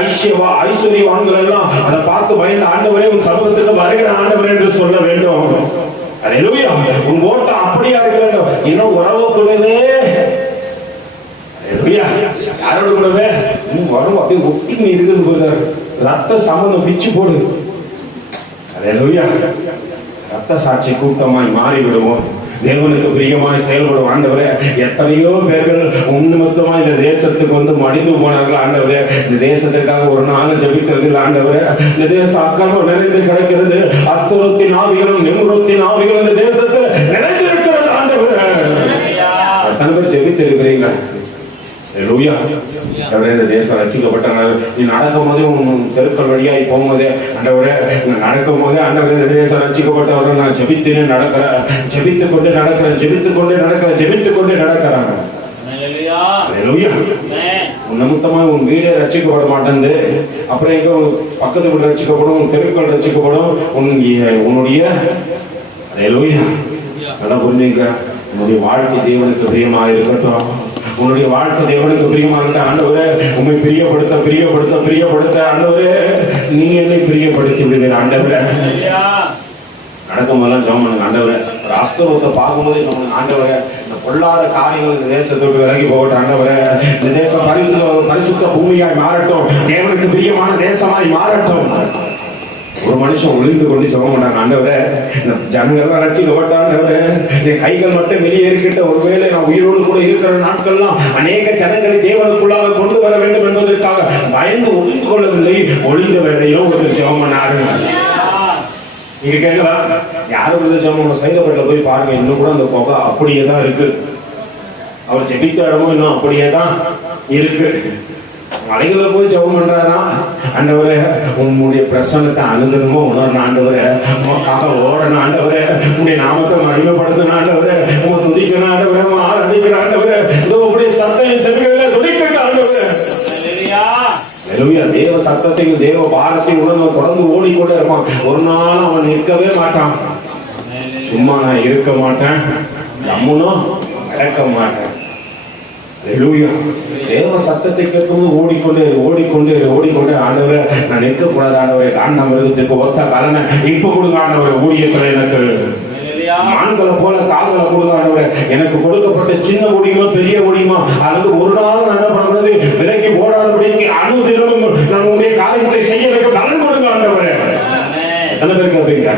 ஐஸ்வர்யவான்கள் எல்லாம் அதை பார்த்து பயந்த ஆண்டவரே உன் சமூகத்துக்கு வருகிற ஆண்டவர் என்று சொல்ல வேண்டும். உன் ஓட்டம் அப்படியா இருக்க வேண்டும். இன்னும் உறவு கொள்ளுதே யாரோட கூடவே வரும் அப்படியே ஒட்டி இருக்குது போதாரு. ரத்த சம்பந்தம் பிச்சு போடு. ரத்த சாட்சி கூட்டமாய் மாறிவிடுவோம். தேவனுக்கு பிரியமாய் செயல்படும் ஆண்டவரே. எத்தனையோ பேர்கள் உன்னிமித்தமா இந்த தேசத்துக்கு வந்து மடிந்து போனார்கள் ஆண்டவரே. இந்த தேசத்திற்காக ஒரு நாள் ஜெபிக்கிறது இல்லை ஆண்டவரே. இந்த தேசம் அக்கிரமம் நிறைந்து கிடக்கிறது. அஸ்தரோத்தின் ஆவிகளும் நிம்ரோத்தின் ஆவிகளும் இந்த தேசத்தில் நிறைந்து இருக்கிறது ஆண்டவரே. எத்தனை பேர் ஜெபித்திருக்கிறீங்க? இந்த தேசம் ரட்சிக்கப்பட்டாங்க. நீ நடக்கும் போதே உன் தெருக்கள் வழியாய் போகும்போதே ஆண்டவரே நடக்கும் போதே ஆண்டவரே இந்த தேசம் ரட்சிக்கப்பட்டவர்கள் நான் ஜெபித்து நடக்கிறேன், ஜெபித்துக் கொண்டு நடக்கிறேன், ஜெபித்துக் கொண்டே நடக்கிறேன், ஜெபித்துக் கொண்டே நடக்கிறாங்க. நிமித்தமா உன் வீடே ரட்சிக்கப்பட மாட்டேங்குது. அப்புறம் எங்க பக்கத்து வீடு ரட்சிக்கப்படும், உன் தெருக்கள் ரட்சிக்கப்படும். உன்னுடைய நல்லா புரிஞ்சுங்க. உன்னுடைய வாழ்க்கை தேவனுக்கு பிரியமாக இருக்கட்டும். உன்னுடைய வாழ்க்கை தேவனுக்கு பிரியமா இருக்க ஆண்டவரே. உண்மை பிரியப்படுத்த பிரியப்படுத்த பிரியப்படுத்த ஆண்டவரே நீ என்னை பிரியப்படுத்தி விடுகிற ஆண்டவரே. நடக்கும் போதெல்லாம் ஜெபம் பண்ணுங்க ஆண்டவரே. ஒரு அஸ்தரோத்தை பார்க்கும்போது ஆண்டவரே இந்த பொல்லாத காரியங்கள் இந்த தேசத்தோடு விலகி போகட்டும் ஆண்டவரே. இந்த தேசம் பரிசுத்த பூமியாய் மாறட்டும். தேவனுக்கு பிரியமான தேசமாய் மாறட்டும். ஒரு மனுஷன் ஒளிந்து கொண்டு ஜெபம் பண்ணாங்க ஆண்டவரே இந்த ஜனங்கள்லாம் ரட்சிக்கப்பட்டாண்டவரே. என் கைகள் மட்டும் வெளியே இருக்கிட்ட ஒருவேளை நான் உயிரோடு கூட இருக்கிற நாட்கள்லாம் அநேக ஜனங்களை தேவனுக்குள்ளாக கொண்டு வர வேண்டும் என்பதற்காக பயந்து ஒளிந்து கொள்ளவில்லை. ஒளிந்த வேலையிலும் ஒரு ஜெபம் பண்ணாரு. நீங்க கேட்கலாம் யாரும் ஜெபம் சைதப்பட்ட போய் பாருங்க. இன்னும் கூட அந்த புகை அப்படியே தான் இருக்கு. அவர் ஜெபித்த இடமும் இன்னும் அப்படியே தான் இருக்கு. மலைகளை போய் ஜெபம் பண்றாரா ஆண்டவரே உன்னுடைய பிரசன்னத்தை அனுதனமோ உணர்ந்த ஆண்டவரே. உனக்காக ஓடணும் ஆண்டவரே. உன்னுடைய நாமத்தை மகிமைப்படுத்தின ஆண்டவரே. உங்க துதிக்கணும் ஆண்டவரே. ஆரம்பிக்கிற ஆண்டவரே. உங்களுடைய சத்தம் செவிகளை துதிக்கிற ஆண்டவரே. தேவ சத்தத்தையும் தேவ பாரத்தையும் உணர்ந்து தொடர்ந்து ஓடிக்கொண்டே இருப்பான். ஒரு நாள் அவன் நிற்கவே மாட்டான். சும்மா நான் இருக்க மாட்டேன், நம்மனும் நடக்க மாட்டேன். தேவ சத்தத்தை கேட்கும் ஓடிக்கொண்டே ஓடிக்கொண்டே ஓடிக்கொண்டே ஆண்டவரை நான் நிற்கக்கூடாது ஆண்டவரை. காண்ட மிருகத்திற்கு ஒத்த கலனை இப்ப கொடுங்க ஆண்டவரை. ஊழியத்துல எனக்கு மான்களை போல கால்களை கொடுங்க ஆண்டவரை. எனக்கு கொடுக்கப்பட்ட சின்ன ஊழியமா பெரிய ஊழியமா அல்லது ஒரு நாள் நான் என்ன பண்றது விலைக்கு போடாதபடிக்கு அனுதினமும் நம்முடைய காரியத்தை செய்ய எனக்கு நலன் கொடுங்க ஆண்டவரை. எத்தனை பேர் கேட்பீங்க?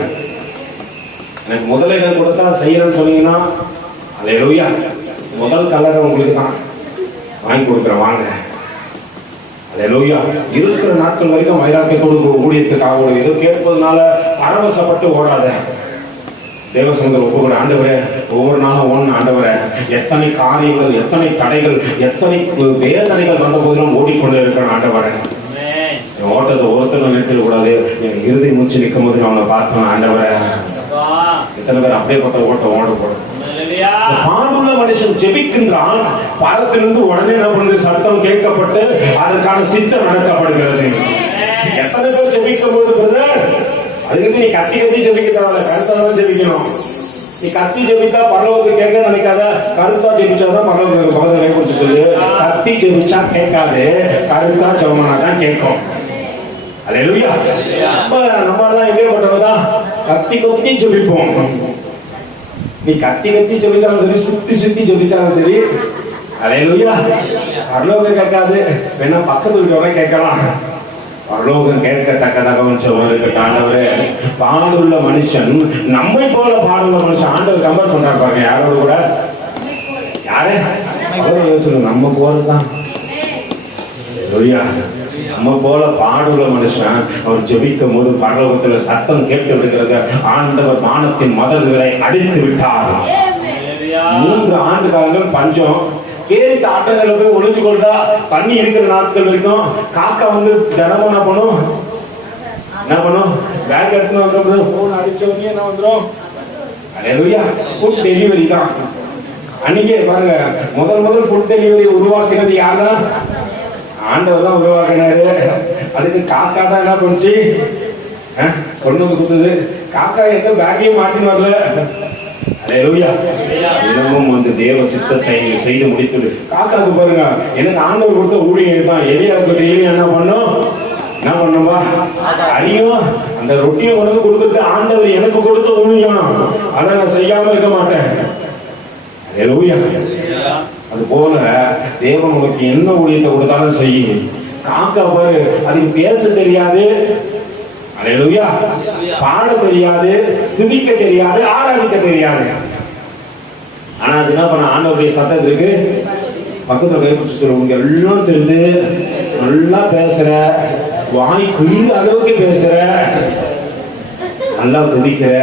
எனக்கு முதல்ல கொடுத்தா செய்யறேன்னு சொன்னீங்கன்னா அல்லேலூயா. முதல் கலரை உங்களுக்கு தான் வாங்கி கொடுக்குறேன் வாங்க. அல்லேலூயா. இருக்கிற நாட்கள் வரைக்கும் வைராக்கிய கொடுக்க ஊழியத்துக்காக இது கேட்பதனால பரவசப்பட்டு ஓடாத. தேவசங்கர் ஒவ்வொரு ஆண்டவரே ஒவ்வொரு நாளும் ஒன்று ஆண்டவரே. எத்தனை காரியங்கள் எத்தனை தடைகள் எத்தனை வேதனைகள் வந்த போதிலும் ஓடிக்கொண்டே இருக்கிற ஆண்டவரே. ஓட்டத்தை ஒருத்தர் நிறுத்திட கூடாது. என் இறுதி மூச்சு நிற்கும் போது அவனை பார்க்கணும் ஆண்டவரே. எத்தனை பேர் அப்படியே பட்ட ஓட்டம் ஓடப்படும். பாடுள்ள மனுஷன் ஜெபிக்கின்றான். பாதத்திலிருந்து உடனே என்ன பண்ணுது சத்தம் கேட்கப்பட்டு அதற்கான சித்தம் நடக்கப்படுகிறது. எத்தனை பேர் ஜெபிக்கும் போது அதுக்கு நீ கத்தி கத்தி ஜெபிக்கிறாங்க, கருத்தான் ஜெபிக்கணும். நீ கத்தி ஜெபித்தா பரலோகத்துக்கு கேட்க நினைக்காத, கருத்தா ஜெபிச்சாதான் பரலோகத்துக்கு பக்கத்துல குறிச்சு சொல்லு. கத்தி ஜெபிச்சா கேட்காது, கருத்தா ஜெபம்னா தான் கேட்கும். அல்லேலூயா. நம்ம எல்லாம் எங்கே பட்டவதான் கத்தி கொத்தி ஜெபிப்போம். நீ கத்தி கத்தி ஜெபிச்சாலும் சரி, சுத்தி சுத்தி ஜெபிச்சாலும் சரி, அல்லேலூயா. பரலோகம் கேட்காது, வேணா பக்கத்து வீட்டோட கேட்கலாம். பரலோகம் கேட்கத்தக்கதாக ஆண்டவரே. பாடுள்ள மனுஷன் நம்மை போல பாடுள்ள மனுஷன் ஆண்டவர் கம்பேர் பண்றாரு பாருங்க. யாரோட கூட யாரு? அவர் சொல்லுங்க, நம்ம போலதான். நம்ம போல பாடுள்ள மனுஷன் அவர் ஜெபிக்கும் போது பரலோகத்துல சத்தம் கேட்டு விடுகிறது. ஆண்டவர் வானத்தின் மதகுகளை அடித்து விட்டார். 3 ஆண்டு காலங்கள் பஞ்சம். ஏறி ஆட்டங்களை போய் ஒளிஞ்சு கொண்டா தண்ணி இருக்கிற நாட்கள் வரைக்கும் காக்கா வந்து தினமும் என்ன பண்ணும் பேக் எடுத்துன்னு வந்துடும். போன் அடிச்சவங்க என்ன வந்துடும்? ஃபுட் டெலிவரி தான். அன்னைக்கே பாருங்க, முதல் ஃபுட் டெலிவரி உருவாக்கினது யார் தான்? ஆண்டவர் தான் உருவாக்கினாரு. அதுக்கு காக்கா தான் என்ன பண்ணுச்சு? கொண்டு வந்து கொடுத்தது. காக்கா எந்த பேக்கையும் மாட்டின்னு வரல. தினமும் வந்து தேவ சித்தத்தை செய்து முடித்துடு. காக்காக்கு பாருங்க, எனக்கு ஆண்டவர் கொடுத்த ஊழியம் தான். எலியாவுக்கு டெய்லியும் என்ன பண்ணும்பா அரியும் அந்த ரொட்டியை உணவு கொடுத்துட்டு, ஆண்டவர் எனக்கு கொடுத்த ஊழியம் அதை நான் செய்யாம இருக்க மாட்டேன். அது போல தேவன் உனக்கு என்ன ஊழியத்தை கொடுத்தாலும் செய்யும். காக்கா பாரு, அதுக்கு பேச தெரியாது, அல்லேலூயா, பாட தெரியாது, துதிக்க தெரியாது, ஆராதிக்க தெரியாது. ஆனா அது என்ன பண்ண? ஆண்டவருடைய சத்தத்திற்கு பக்கத்துல கைப்பிடிச்சு சொல்லுவாங்க, எல்லாம் தெரிந்து நல்லா பேசுற, வாய் குளிர் அளவுக்கு பேசுற, நல்லா துதிக்கிற,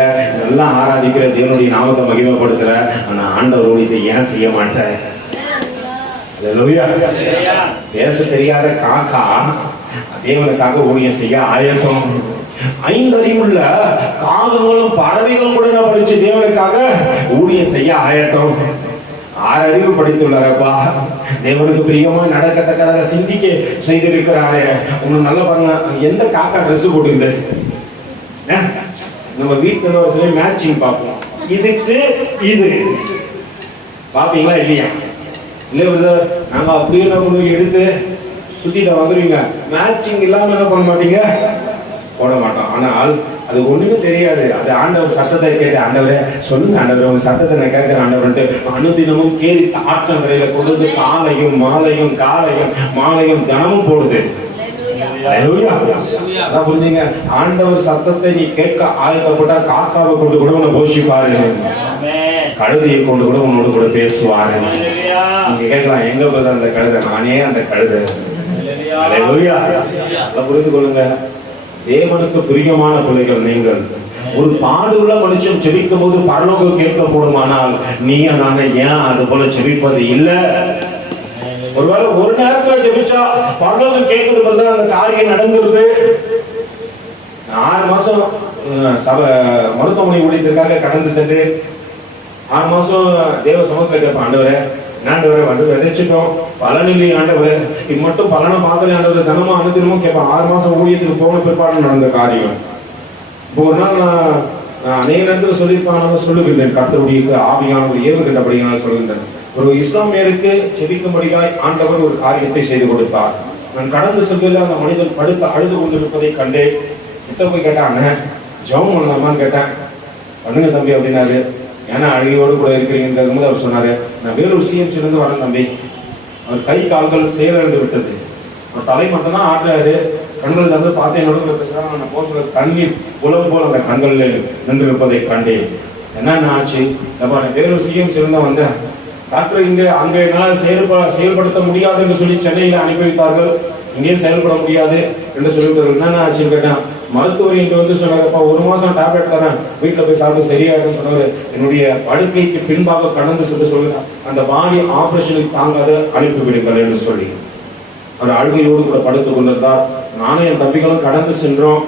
நல்லா ஆராதிக்கிற, தேவனுடைய நாமத்தை மகிமைப்படுத்துற. ஆனா ஆண்டவர் ஊழியத்தை ஏன் செய்ய மாட்டேன்? பேச தெரியாத காக்கா தேவனுக்காக ஊழியம் செய்ய ஆயத்தம். 5 அறிவுள்ள காகங்களும் பறவைகளும் கூட என்ன படிச்சு தேவனுக்காக ஊழியம் செய்ய ஆயத்தம். 6 அறிவு படித்துள்ளாரப்பா. தேவனுக்கு பிரியமா நடக்கத்தக்கதாக சிந்திக்க செய்திருக்கிறாரே. உங்களுக்கு நல்லா பாருங்க, எந்த காக்கா ட்ரெஸ் போட்டுக்குது? நம்ம வீட்டுல ஒரு சில மேட்சிங் பார்ப்போம். இதுக்கு இது பாப்பீங்களா இல்லையா? இல்லை நாங்க அப்படியே நம்ம எடுத்து சுத்திட்ட வந்துருவீங்க. மேட்சிங் இல்லாம என்ன பண்ண மாட்டீங்க? போட மாட்டோம். ஆனால் அது ஒண்ணுமே தெரியாது. அது ஆண்டவர் சத்தத்தை கேட்டு, ஆண்டவரே சொல்லுங்க ஆண்டவர், உங்க சத்தத்தை நான் கேட்கிறேன் ஆண்டவர்ட்டு அனுதினமும் கேரி ஆற்றங்கரையில கொண்டு காலையும் மாலையும் மாலையும் தினமும் போடுது. புரிஞ்சுங்க, ஆண்டவர் சத்தத்தை நீ கேட்க ஆயத்தப்பட்டா காக்காவை கொண்டு கூட உன்னை போஷிப்பாரு, கழுதையை கொண்டு கூட உன்னோடு கூட பேசுவாரு. நீங்க கேட்கலாம், எங்க போது அந்த கழுதை? நானே அந்த கழுதை. புரிந்து கொள்ளுங்க, தேவனுக்கு பிரியமான பிள்ளைகள் நீங்கள். ஒரு பாடுள்ள மனுஷன் செபிக்கும் போது பரலோகம் கேட்க போடுமானால் நீங்க நாங்க ஏன் அது போல செபிப்பது இல்லை? ஒருவேளை ஒரு நேரத்துல ஜெபிச்சா பரலோகம் கேட்கறது பதிலா அந்த காரியம் நடந்துருது. 6 மாசம் மருத்துவமனை ஊழியத்திற்காக கடந்து சென்று 6 மாசம் தேவ சமூகத்தில் கேட்பேன், ஆண்டவரே ஆண்டவரை வந்து விதைச்சிட்டோம், பலனில்லை ஆண்டவரே, இது மட்டும் பலனை பார்க்கல ஆண்டவரை, தினமும் அனுதினமும் கேட்பேன். 6 மாசம் ஊழியத்துக்கு போன பிற்பாடு நடந்த காரியம். இப்போ ஒரு நாள் நான் அநேக நேரத்தில் சொல்லியிருப்பாங்க, சொல்லுகின்றேன், கர்த்தருடைய ஆவியானவர் ஏவுகின்றபடியால் சொல்கின்றேன். ஒரு இஸ்லாமியருக்கு செபிக்கும்படியாய் ஆண்டவர் ஒரு காரியத்தை செய்து கொடுத்தார். நான் கடந்து செல்வதில் அந்த மனிதன் படுத்து அழுது கொண்டிருப்பதை கண்டு கிட்ட போய் கேட்டாங்க, ஜெபம் பண்ணலாமான்னு கேட்டேன். பண்ணுங்க தம்பி அப்படின்னாரு. ஏன்னா அழுகையோடு கூட இருக்கிறீங்கன்றது போது அவர் சொன்னாரு, நான் வேலூர் சிஎம்சிலிருந்து வரேன் தம்பி. அவர் கை கால்கள் செயலிழந்து விட்டது. அவர் தலை மட்டும் தான் ஆடுறாரு. கண்கள் வந்து பார்த்தேன், நடுவில் பேசுறாங்க. நான் போசுற தண்ணீர் புலம் போல் அந்த கண்களில் நின்று இருப்பதை கண்டேன். என்னென்ன ஆச்சு? வேலூர் சிஎம்சிலிருந்து வந்தேன் டாக்டர், அங்கே என்னால் செயல்படுத்த முடியாது என்று சொல்லி சென்னையில் அனுப்பி வைத்தார்கள். இங்கே செயல்பட முடியாது என்று சொல்லிட்டு என்னென்ன ஆச்சுன்னு கேட்டேன். மருத்துவர் இங்கே வந்து சொன்னாங்கப்பா, 1 மாசம் டேப்லெட் தரேன், வீட்டில் போய் சாப்பிட்டு சரியாயிடும் சொன்னாரு. என்னுடைய படுக்கைக்கு பின்பாக கடந்து சொல்லுங்க, அந்த பாடி ஆபரேஷனுக்கு தாங்காத அனுப்பிவிடுங்கள் என்று சொல்லி அவர் அழுகையோடு கூட படுத்துக் கொண்டிருந்தார். நானும் என் தம்பிகளும் கடந்து சென்றோம்.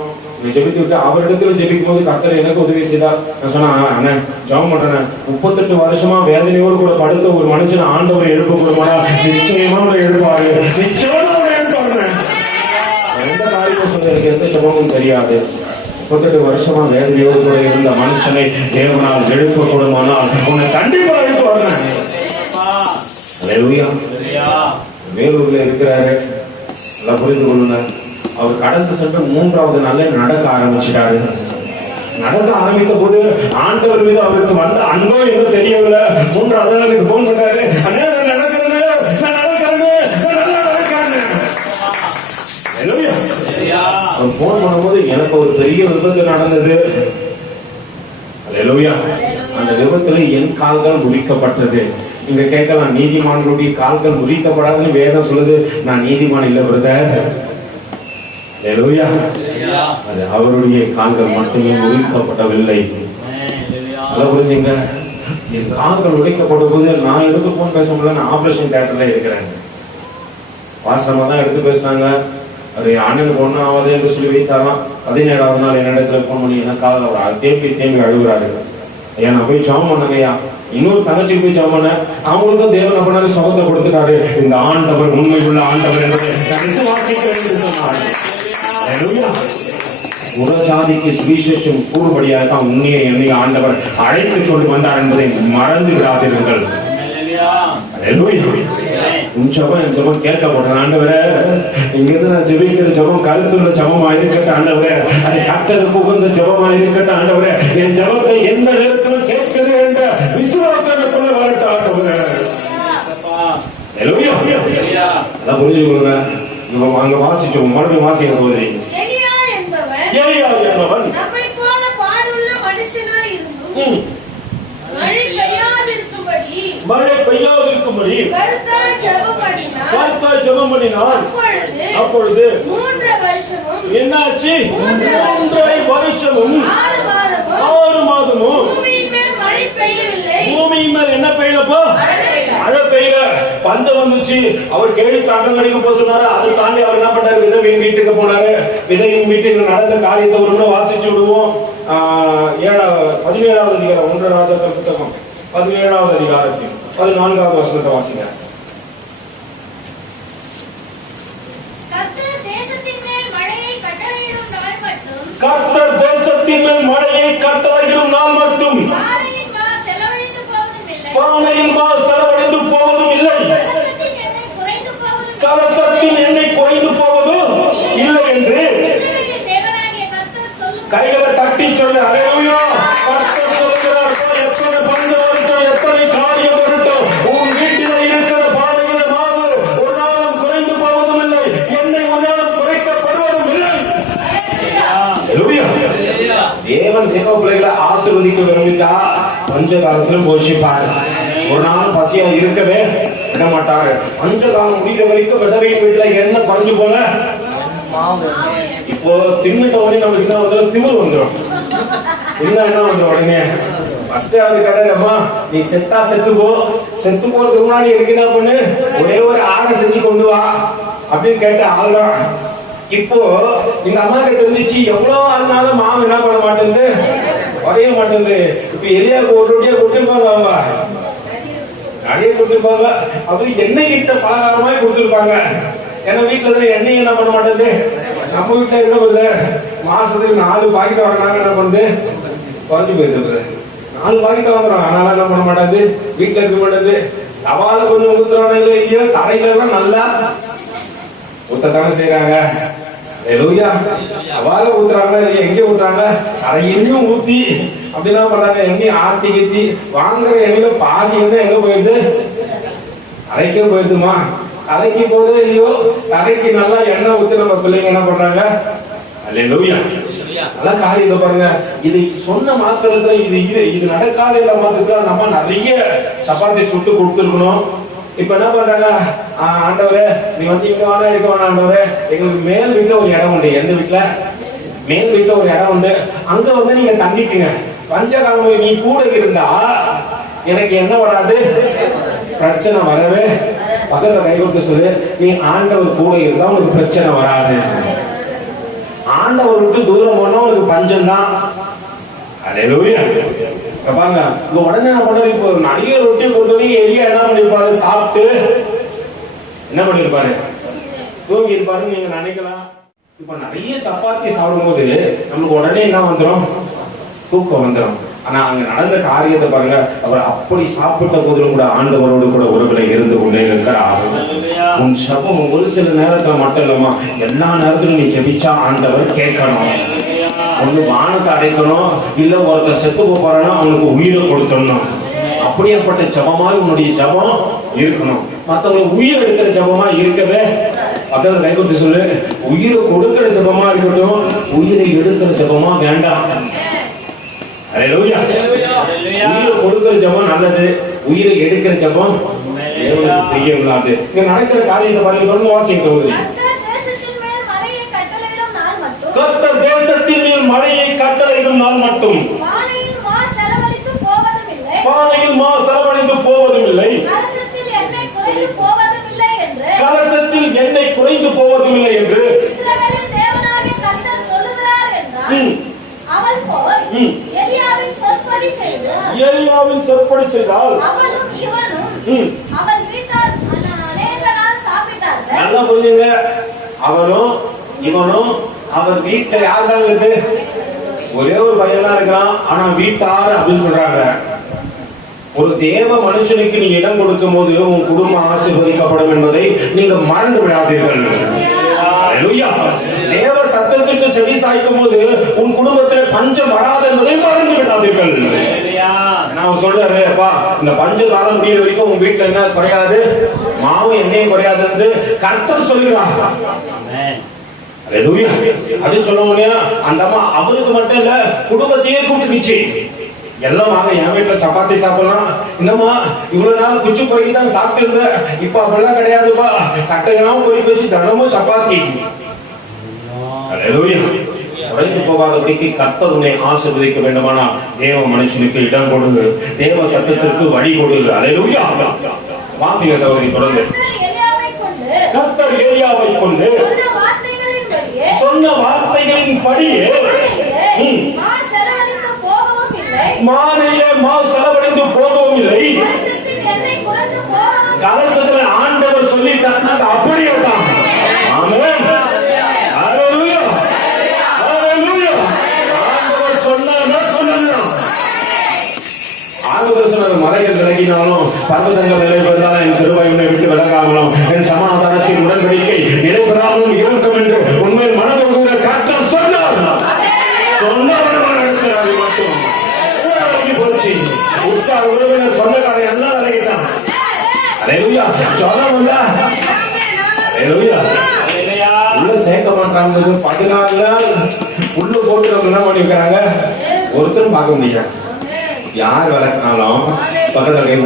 ஜெபித்து விட்டு அவரிடத்துல ஜெபிக்கும் போது கர்த்தர் எனக்கு உதவி செய்தார். நான் சொன்னேன், அண்ணன் ஜெபம் பண்றேன், 38 வருஷமா வேதனையோடு கூட படுத்த ஒரு மனுஷன் ஆண்டவர் எழுப்ப கொடுமாடா, நிச்சயமா எழுப்பாரு, நிச்சயமா எழுப்பாரு. எந்த காரியமும் சொல்ல எந்த ஜெபமும் தெரியாது. 38 வருஷமா வேதனையோடு கூட இருந்த மனுஷனை தேவனால் எழுப்ப கொடுமானால் உன்னை கண்டிப்பா எழுப்பாரு. வேலூர்ல இருக்கிறாரு, நல்லா புரிந்து கொள்ளுங்க. அவர் கடந்து சென்று 3வது நாள்ல நடக்க ஆரம்பிச்சிட்டாரு. நடக்க ஆரம்பித்த போது ஆண்டவர் மீது அவருக்கு வந்த அன்போ என்ன தெரியவில்லை. 3வது நாள் எனக்கு போன் பண்ணாரு, அவர் போன் பண்ணும்போது எனக்கு ஒரு பெரிய விபத்து நடந்தது. அந்த விபத்துல என் கால்கள் முடிக்கப்பட்டது. இங்க கேட்கலாம், நீதிமான்களுடைய கால்கள் முறிக்கப்படாதுன்னு வேதம் சொல்லுது. நான் நீதிமான் இல்லை பிரதர். ஹல்லேலூயா. அது அவருடைய கால்கள் மட்டுமே முறிக்கப்படவில்லை. அதை புரிஞ்சுங்க. என் கால்கள் உடைக்கப்பட்ட போது நான் எடுத்து போன் பேச முடியல. நான் ஆபரேஷன் தியேட்டர்ல இருக்கிறேன். வாசமா தான் எடுத்து பேசினாங்க. அது அண்ணனுக்கு ஒன்றும் ஆகாது என்று சொல்லி வைத்தாராம். 17ஆவது நாள் என்னிடத்துல போன் பண்ணி என்ன காதல் தேம்பி அழுகுறாரு. ஐயா நான் போய் ஜெபம் பண்ணேங்க ஐயா. இன்னொரு தங்கச்சி போய் ஜெபம் பண்ணேன். அவங்களுக்கும் தேவன் அப்படின்னாரு சுகத்தை கொடுத்துட்டாரு. இந்த ஆண்டவர் உண்மை உள்ள ஆண்டவர் என்பதை புறஜாதிக்கு சுவிசேஷம் கூறுபடியாக தான் உண்மையை என்னை ஆண்டவர் அழைத்து கொண்டு வந்தார் என்பதை மறந்து விடாதீர்கள். உன் ஜெபம் என் ஜெபம் கேட்கப்பட்டது. ஆண்டவரே, இங்கிருந்து நான் ஜெபிக்கிற ஜெபம் கருத்துள்ள ஜெபமா இருக்கட்டும் ஆண்டவரே. அது கர்த்தருக்கு உகந்த ஜெபமா இருக்கட்டும் ஆண்டவரே. என் ஜெபத்தை எந்த நேரத்திலும் கேட்கிறது என்ற விசுவாசத்துக்குள்ள வரட்டும் ஆண்டவரே. அதான் புரிஞ்சுக்கொள்ளுங்க. அங்க வாசிச்சோம், மறுபடியும் வாசிக்க சோதரி. எலியா என்பவன் நம்மை போல பாடுள்ள மனுஷனாய் இருந்தும் மழை பெய்யாதிருக்கும்படி கர்த்தர் ஜெபம் பண்ணினான். அப்பொழுது 3 வருஷமும் என்னாச்சு? 3 வருஷமும் 6 மாதமும் பூமியின் மேல் மழை பெய்யவில்லை. பூமியின் மேல் என்ன பெய்யலப்போ? மழை பெய்யல. பஞ்சம் வந்துச்சு. அவர் கேள்வி தாக்கங்களுக்கு போக சொன்னாரு. அதை தாண்டி அவர் என்ன பண்ணாரு? விதவையின் வீட்டுக்கு போனாரு. விதவையின் வீட்டில் நடந்த காரியத்தை ஒரு முறை வாசிச்சு விடுவோம். 17ஆவது அதிகாரம் 1 ராஜாக்கள் புத்தகம் 17ஆவது அதிகாரத்தில் 14ஆவது வசனத்தை வாசிங்க. கர்த்தர் தேசத்தின் மேல் மழையை கட்டளையிடும் நாள் மட்டும் பானையின் பால் செலவழிந்து போவதும் இல்லை, கலசத்தின் எண்ணெய் குறைந்து போவதும் இல்லை என்று கைகளை தட்டி சொல்லு. ஹல்லேலூயா. கர்த்தர் சொல்கிறார், எத்தனை பஞ்சம் வரட்டும், எத்தனை காரியம் வரட்டும், உன் வீட்டில் இருக்கிற பானையில் மாவு ஒரு நாளும் குறைந்து போவதும் இல்லை, எண்ணெய் ஒரு நாளும் குறைக்கப்படுவதும் இல்லை. தேவன் தேவ பிள்ளைகளை ஆசீர்வதிக்க விரும்பிட்டா பஞ்ச காலத்திலும் போஷிப்பார். ஒரு நாள் பசியா இருக்கவே விட மாட்டாரு. பஞ்ச காலம் முடிகிற வரைக்கும் விதவையின் வீட்டுல என்ன குறைஞ்சு போல. இப்போ தின்னுட்ட உடனே நமக்கு என்ன வந்துடும்? திமிர் வந்துடும். என்ன வந்துடும் உடனே ஃபர்ஸ்ட் அவரு கிடையாதுமா, நீ செத்தா செத்துப்போ, செத்து போறதுக்கு முன்னாடி எனக்கு என்ன பண்ணு, ஒரே ஒரு ஆடை செஞ்சு கொண்டு வா அப்படின்னு கேட்ட ஆள் தான். இப்போ எங்க அம்மாவுக்கு தெரிஞ்சிச்சு, எவ்வளவு ஆனாலும் மாவு என்ன பண்ண மாட்டேங்குது, வரைய மாட்டேங்குது. இப்ப எலியாவுக்கு ஒரு ரொட்டியா கொடுத்துருப்பாங்க, அவங்க நிறைய கொடுத்துருப்பாங்க. அப்படி எண்ணெய் கிட்ட பலகாரமாய் கொடுத்துருப்பாங்க. ஏன்னா வீட்டுலதான் எண்ணெய் என்ன பண்ண மாட்டேங்குது. நம்ம வீட்டுல என்ன பண்ணுது, மாசத்துக்கு 4 பாக்கெட் வாங்கினாங்க, என்ன பண்ணுது, குறைஞ்சு போயிருது. 4 பாக்கெட் வாங்குறோம், அதனால என்ன பண்ண மாட்டேங்குது, வீட்டுல இருக்க மாட்டேங்குது. தவால கொஞ்சம் ஊத்துறானோ இல்லையோ, தரையில எல்லாம் நல்லா ஊத்தத்தானே செய்யறாங்க. ஹல்லேலூயா. அவால ஊத்துறாங்க இல்லையா, எங்க ஊத்துறாங்க, அரையும் ஊத்தி அப்படின்னா பண்றாங்க. எங்கேயும் ஆர்த்தி கீத்தி வாங்குற எண்ணெயில பாதி எண்ணெய் எங்க போயிடுது, அரைக்க போயிடுதுமா. அரைக்கு போதே இல்லையோ, அரைக்கு நல்லா எண்ணெய் ஊத்தி நம்ம பிள்ளைங்க என்ன பண்றாங்க. ஹல்லேலூயா. நல்ல காரியத்தை பாருங்க. இது சொன்ன மாத்திரத்துல இது நடக்காத இல்ல மாத்திரத்துல நம்ம நிறைய சப்பாத்தி சுட்டு கொடுத்துருக்கணும். இப்ப என்ன பண்றாங்க, ஆண்டவரே நீ வந்து இங்க வேணா இருக்க வேணா ஆண்டவரே, எங்களுக்கு மேல் வீட்டுல ஒரு இடம் உண்டு. எந்த வீட்டுல? மேல் வீட்டுல ஒரு இடம் உண்டு, அங்க வந்து நீங்க தங்கிக்குங்க. பஞ்சகாலம் நீ கூட இருந்தா எனக்கு என்ன வராது, பிரச்சனை வரவே. பக்கத்துல கை கொடுத்து சொல்லு, நீ ஆண்டவர் கூட இருந்தா உனக்கு பிரச்சனை வராது. ஆண்டவர் விட்டு தூரம் போனா உனக்கு பஞ்சம் தான். ஹல்லேலூயா. பாருங்க, இப்ப உடனே என்ன பண்றது, இப்போ நிறைய ரொட்டி கொடுத்தோன்னே எலியா என்ன பண்ணிருப்பாரு, சாப்பிட்டு என்ன பண்ணிருப்பாரு, தூங்கி இருப்பாரு நீங்க நினைக்கலாம். இப்ப நிறைய சப்பாத்தி சாப்பிடும் போது நமக்கு உடனே என்ன வந்துடும், தூக்கம் வந்துடும். ஆனா அங்க நடந்த காரியத்தை பாருங்க, அவர் அப்படி சாப்பிட்ட போதிலும் கூட ஆண்டவரோடு கூட உறவுல இருந்து கொண்டே இருக்கிறார். உன் சபம் ஒரு சில நேரத்துல மட்டும் இல்லமா, எல்லா நேரத்திலும் நீ ஜெபிச்சா ஆண்டவர் கேட்கணும். ஒண்ணு வானத்தை அடைக்கணும், இல்ல ஒருத்தர் செத்து போறானா அவனுக்கு உயிரை கொடுத்தணும். அப்படியேப்பட்ட ஜபமாய் உன்னுடைய ஜபம் இருக்கணும். மற்றவங்களுக்கு உயிர் எடுக்கிற ஜபமா இருக்கவே அதாவது கை கொடுத்து சொல்லு, உயிரை கொடுக்கிற ஜபமா இருக்கட்டும், உயிரை எடுக்கிற ஜபமா வேண்டாம். ஹல்லேலூயா. உயிரை கொடுக்கிற ஜபம் நல்லது, உயிரை எடுக்கிற ஜெபம் தேவனுக்கு பிரியமில்லாது. இங்க நடக்கிற காரியத்தை பாருங்க, தொடர்ந்து வாசிங்க சகோதரி. கர்த்தர் தேசத்தின் மேல் மழையை கட்டளையிடும் நாள் மட்டும் பானையில் மா செலவழிந்து போவதும் இல்லை, கலசத்தில் எண்ணெய் குறைந்து போவதும் இல்லை என்று எலியாவின் சொற்படி செய்தால் நல்லா புரிஞ்சுங்க. அவனும் இவனும் அவர் வீட்டுல யாருதான் இருக்கு, ஒரே ஒரு பையன் தான் இருக்கிறான். ஆனா வீட்டார் அப்படின்னு சொல்றாங்க. ஒரு தேவ மனுஷனுக்கு நீ இடம் கொடுக்கும் போது உன் குடும்பம் ஆசீர்வதிக்கப்படும் என்பதை நீங்க மறந்து விடாதீர்கள். தேவ சத்தத்திற்கு செவி சாய்க்கும் போது உன் குடும்பத்தில் பஞ்சம் வராது என்பதை மறந்து விடாதீர்கள். நான் சொல்றாரு, அப்பா இந்த பஞ்ச காலம் முடிகிற வரைக்கும் உங்க வீட்டுல என்ன குறையாது, மாவும் எண்ணெயும் குறையாது என்று கர்த்தர் சொல்லுறாங்க. அப்படின்னு சொல்ல முடியும். அந்த அம்மா அவருக்கு மட்டும் இல்ல, குடும்பத்தையே கூப்பிட்டுச்சு. எல்லாம் வாங்க என் வீட்டுல சப்பாத்தி சாப்பிடலாம், இன்னமா இவ்வளவு நாள் குச்சி பொறுக்கி தான் சாப்பிட்டு இருந்த, இப்ப அப்படிலாம் கிடையாதுப்பா, கட்டையெல்லாம் பொறுக்கி வச்சு தினமும் சப்பாத்தி. உடைந்து போகாதபடிக்கு கர்த்தர் உன்னை ஆசீர்வதிக்க வேண்டுமானா தேவ மனுஷனுக்கு இடம் கொடுங்க, தேவ சத்தத்திற்கு வழி கொடுங்க. அல்லேலூயா. வாசிங்க சகோதரி தொடர்ந்து. கர்த்தர் எலியாவை கொண்டு சொன்ன வார்த்தைகளின் படியே மானையிலே மா செலவழிந்து போகவும் இல்லை, கலசத்துல ஆண்டவர் சொல்லிட்டாங்க, அது அப்படியே தான். ஆமென். ஹalleluya. ஹalleluya. ஆண்டவர் சொன்னார் சொன்னார். ஆண்டவர் சொன்ன மலைகள் விலகினாலும் பர்வதங்கள் நிலைபெறாலும் என் கிருபை உன்னை விட்டு விலகாமலும் என் சமாதானத்தின் உடன்படிக்கை நிலைபெறாமலும் இருக்கும் என்று உண்மையில் மனதுங்க கர்த்தர் சொன்னார். சொன்னவர் நடக்கிறார். மட்டும் போச்சு உற்றார் உறவினர் சொந்தக்காரன் எல்லாம் விலகிட்டான். அல்லேலூயா. சொன்னவங்க அல்லேலூயா உள்ள சேர்க்க மாட்டாங்க. 14 நாள் உள்ள போட்டு என்ன பண்ணிருக்காங்க, ஒருத்தரும் பார்க்க முடியாது. யார் விளக்குனாலும் பக்கத்தில் கை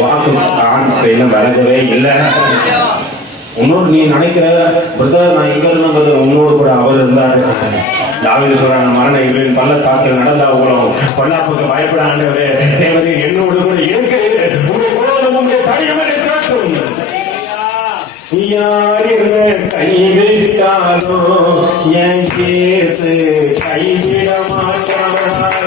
வாக்கு ட்ரெயினும் விளக்கவே இல்லை. உன்னோடு நீ நினைக்கிற பிரதர் நான் இங்க இருந்தது உன்னோடு கூட அவர் இருந்தார். தாவீது சொல்றாங்க, மரண இருளின் பள்ளத்தாக்கில் நடந்தா உலகம் பொல்லாப்புக்கு பயப்பட ஆண்டவரே தேவரே என்னோடு கூட இருக்கிறது, உங்களுடைய குரோதம் உங்களுடைய தடையமே காட்டும். யார் என்ன கைவிட்டாலோ என் கேசு கைவிட மாட்டார்.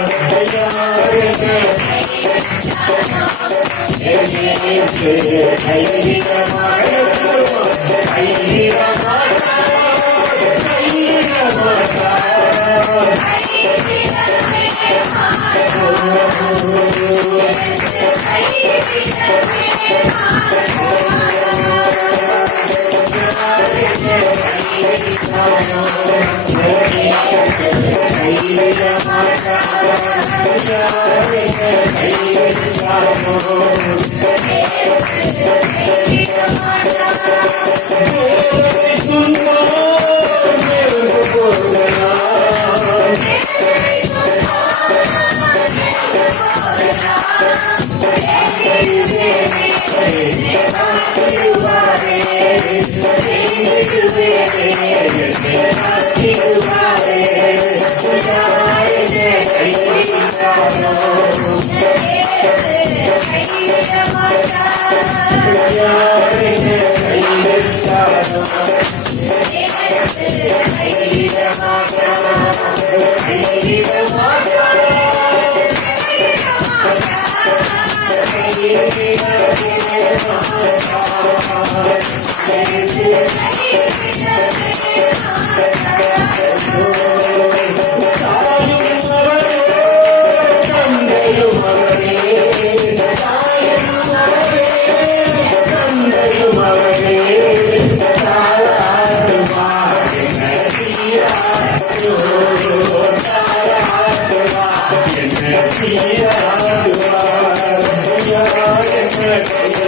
Yeah.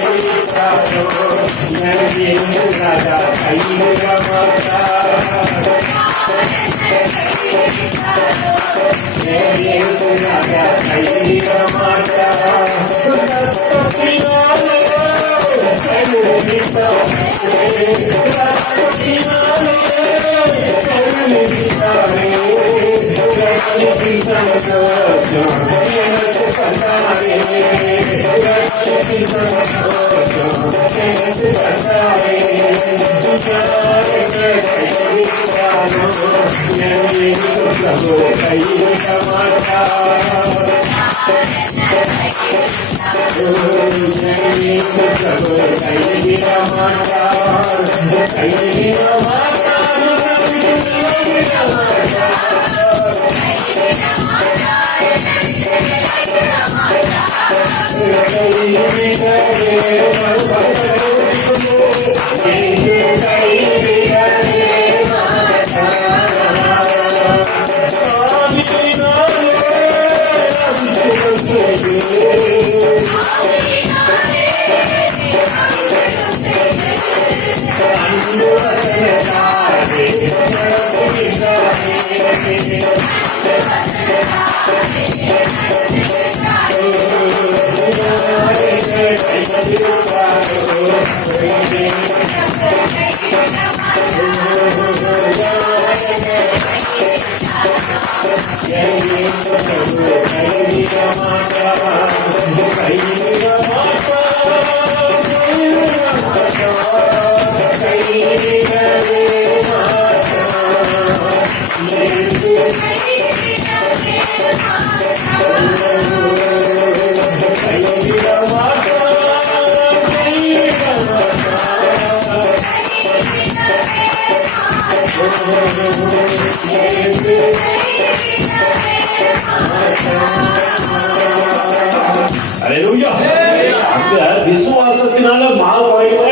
விசுவாசத்தினால மாவு குறையல,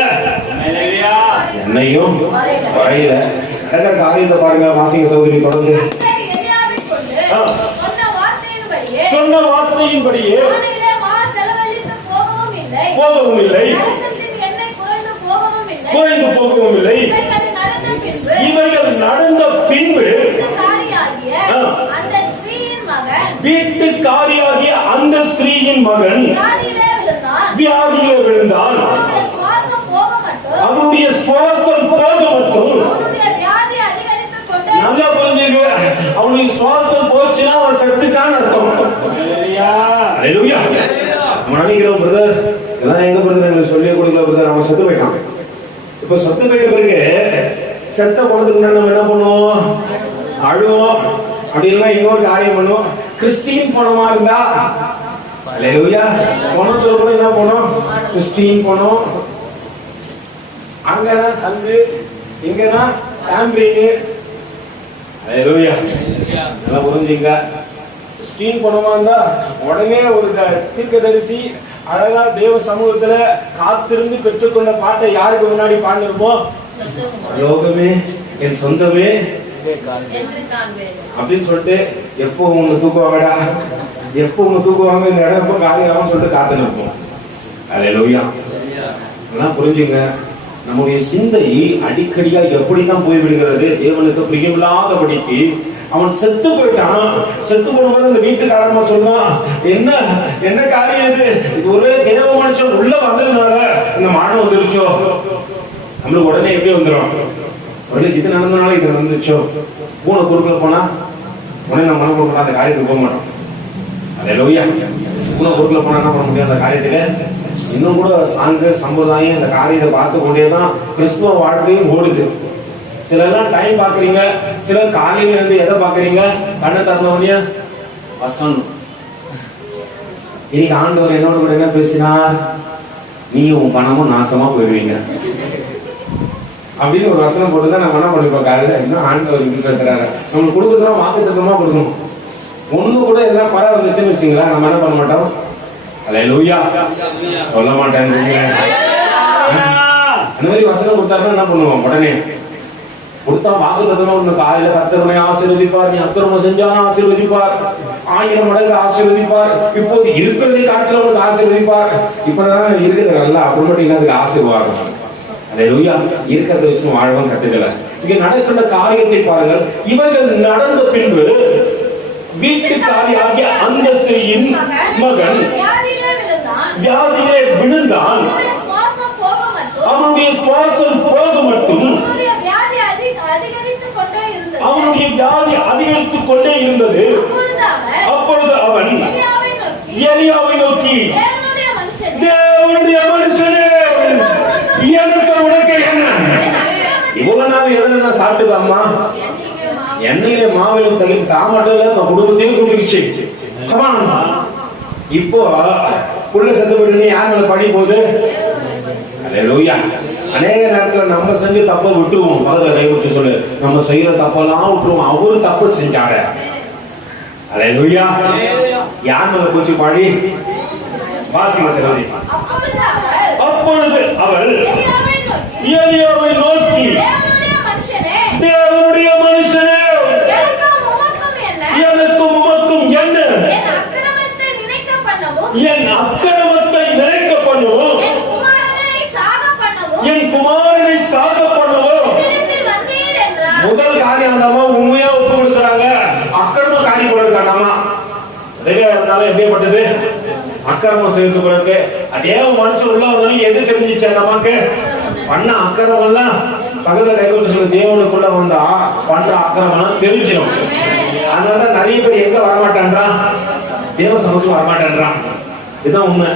என்னையும் குறையல. காரியத்தை பாருங்க, வாசிங்க சகோதரி தொடர்ந்து. சொன்ன வார்த்தையின்படியே போகவும் இல்லை, குறைந்து போகவும் இல்லை. இவர்கள் நடந்த பின்பு வீட்டுக்காரியாகிய அந்த ஸ்திரீயின் மகன் வியாதியிலே விழுந்தான். அவனுடைய சுவாசம் போக மட்டும் நல்லா புரிஞ்சுக்க. அவனுடைய சுவாசம் போச்சுன்னா அவன் செத்துட்டான்னு அர்த்தம். நினைக்கிறோம் பிரதர், இதெல்லாம் எங்க பிரதர் எங்களுக்கு சொல்லியே கொடுக்கல பிரதர், அவன் செத்து போயிட்டான். இப்ப செத்து போயிட்ட பிறகு செத்த போனதுக்கு முன்னாடி நம்ம என்ன பண்ணுவோம்? அழுவோம். அப்படி இல்லைன்னா இன்னொரு காரியம் பண்ணுவோம். கிறிஸ்டின் பணமா இருந்தா பணத்துல கூட என்ன பண்ணும்? கிறிஸ்டின் பணம். அங்கதான் சங்கு, இங்கதான் டாம்பரிங். நல்லா புரிஞ்சுங்க. கிறிஸ்டின் பணமா இருந்தா உடனே ஒரு தீர்க்கதரிசி அழகா தேவ சமூகத்துல காத்திருந்து பெற்றுக்கொண்ட பாட்டை யாருக்கு முன்னாடி பாடிருப்போம்? லோகமே என் சொந்தமே அப்படின்னு சொல்லிட்டு எப்போ உங்க தூக்குவாங்கடா, எப்போ உங்க தூக்குவாங்க, இந்த இடம் எப்போ காலியாகும் சொல்லிட்டு காத்து நிற்போம். அல்லேலூயா. அதெல்லாம் புரிஞ்சுங்க. நம்முடைய சிந்தை அடிக்கடியா எப்படிதான் போய்விடுகிறது? தேவனுக்கு பிரியமில்லாதபடிக்கு அவன் செத்து போயிட்டான். செத்து போகும்போது அந்த வீட்டுக்காரமா சொல்றான், என்ன என்ன காரியம் இது? இது ஒரே தேவ மனுஷன் உள்ள வந்ததுனால இந்த மானம் வந்துருச்சோ. நம்மளுக்கு உடனே எப்படி வந்துடும்? உடனே இது நடந்ததுனால இது வந்துச்சோ. பூனை குறுக்கல போனா உடனே நம்ம மனம் கொடுக்கலாம், அந்த காரியத்துக்கு போக மாட்டோம். அல்லேலூயா. பூனை குறுக்கல போனா என்ன பண்ண முடியும்? அந்த காரியத்துக்கு இன்னும் கூட சாங்கு சம்பிரதாயம் இந்த காரியத்தை பார்த்து கொண்டேதான் கிறிஸ்துவ வாழ்க்கையும் ஓடுது. சிலர்லாம் டைம் பாக்குறீங்க, சிலர் காலையில இருந்து எதை பாக்குறீங்க? கண்ணை திறந்தவனே வசனம். இன்னைக்கு ஆண்டவர் என்னோட கூட என்ன பேசினார்? நீங்க உன் பணமும் நாசமா போயிடுவீங்க அப்படின்னு ஒரு வசனம் போட்டுதான் நம்ம என்ன பண்ணிப்போம். காலையில இன்னும் ஆண்டவர் இப்படி பேசுறாரு. நம்மளுக்கு கொடுக்குறோம், வாக்கு தத்துவமா கொடுக்கணும். ஒண்ணு கூட எதனா பரவ வந்துச்சுன்னு வச்சுங்களா, நம்ம என்ன பண்ண மாட்டோம்? அல்லேலூயா சொல்ல மாட்டேன். அந்த மாதிரி வசனம் கொடுத்தாருன்னா என்ன பண்ணுவோம்? உடனே கொடுத்தா வாக்கு தத்துவமா காலையில கர்த்தர் உன்னை ஆசீர்வதிப்பார், நீ அக்கிரமம் செஞ்சாலும் ஆசீர்வதிப்பார், 1000 மடங்கு ஆசீர்வதிப்பார். இப்போது இருக்கிறதை காட்டில உங்களுக்கு ஆசீர்வதிப்பார். இப்பதான் இருக்கிறது நல்லா அப்புறமேட்டு இல்லாத ஆசீர்வாதம். அல்லேலூயா. இருக்கிறத வச்சு வாழவும் கத்துக்கல. இங்க நடக்கின்ற காரியத்தை பாருங்கள். இவர்கள் நடந்த பின்பு வீட்டுக்காரியாகிய அந்த ஸ்திரீயின் மகன் வியாதியிலே விழுந்தான். அவனுடைய சுவாசம் போக மட்டும் அவனுடைய வியாதி அதிகரித்துக் கொண்டே இருந்தது. அப்பொழுது அவன் எலியாவை நோக்கி, தேவனுடைய மனுஷனே, எனக்கு உனக்கு என்ன? இவ்வளவு நாள் எதுனா சாப்பிட்டுக்காமா எண்ணெயில மாவிலும் தள்ளி தாமட்டல அந்த குடும்பத்தையும் குடிச்சு. இப்போ புள்ள செத்து போயிட்டு யார் மேல படி போகுது? அல்லேலூயா. அநேக நேரத்துல நம்ம செஞ்சு தப்ப விட்டுருவோம். முதல்ல கை வச்சு சொல்லு, நம்ம செய்யற தப்பெல்லாம் விட்டுருவோம். அவரு தப்பு செஞ்சாங்க. அல்லேலூயா. யார் மேல பூச்சி பாடி வாசிங்க சகோதரி. அப்பொழுது அவள் எலியாவை நோக்கி, தேவனுடைய மனுஷனே, எனக்கும் உமக்கும் என்ன? என் அக்கிரமத்தை நினைக்க பண்ணவும், என் குமாரனை சாக பண்ணவும். முதல் காரியம் அந்த அம்மா உண்மையா ஒப்பு கொடுக்குறாங்க. அக்கிரம காரியம் கூட இருக்காண்டாமா. எப்படிப்பட்டது அக்கிரமம் செய்து பிறகு அதே மனுஷன் உள்ள வந்தாலும் எது தெரிஞ்சிச்சு அந்த அம்மாக்கு? பண்ண அக்கிரமம் எல்லாம் பக்கத்துல கைவிட்டு சொல்ல, தேவனுக்குள்ள வந்தா பண்ற அக்கிரமம் தெரிஞ்சிடும். அதனாலதான் நிறைய பேர் எங்க வரமாட்டான்றான், தேவ சமூகம் வரமாட்டான்றான். இதுதான் உண்மை.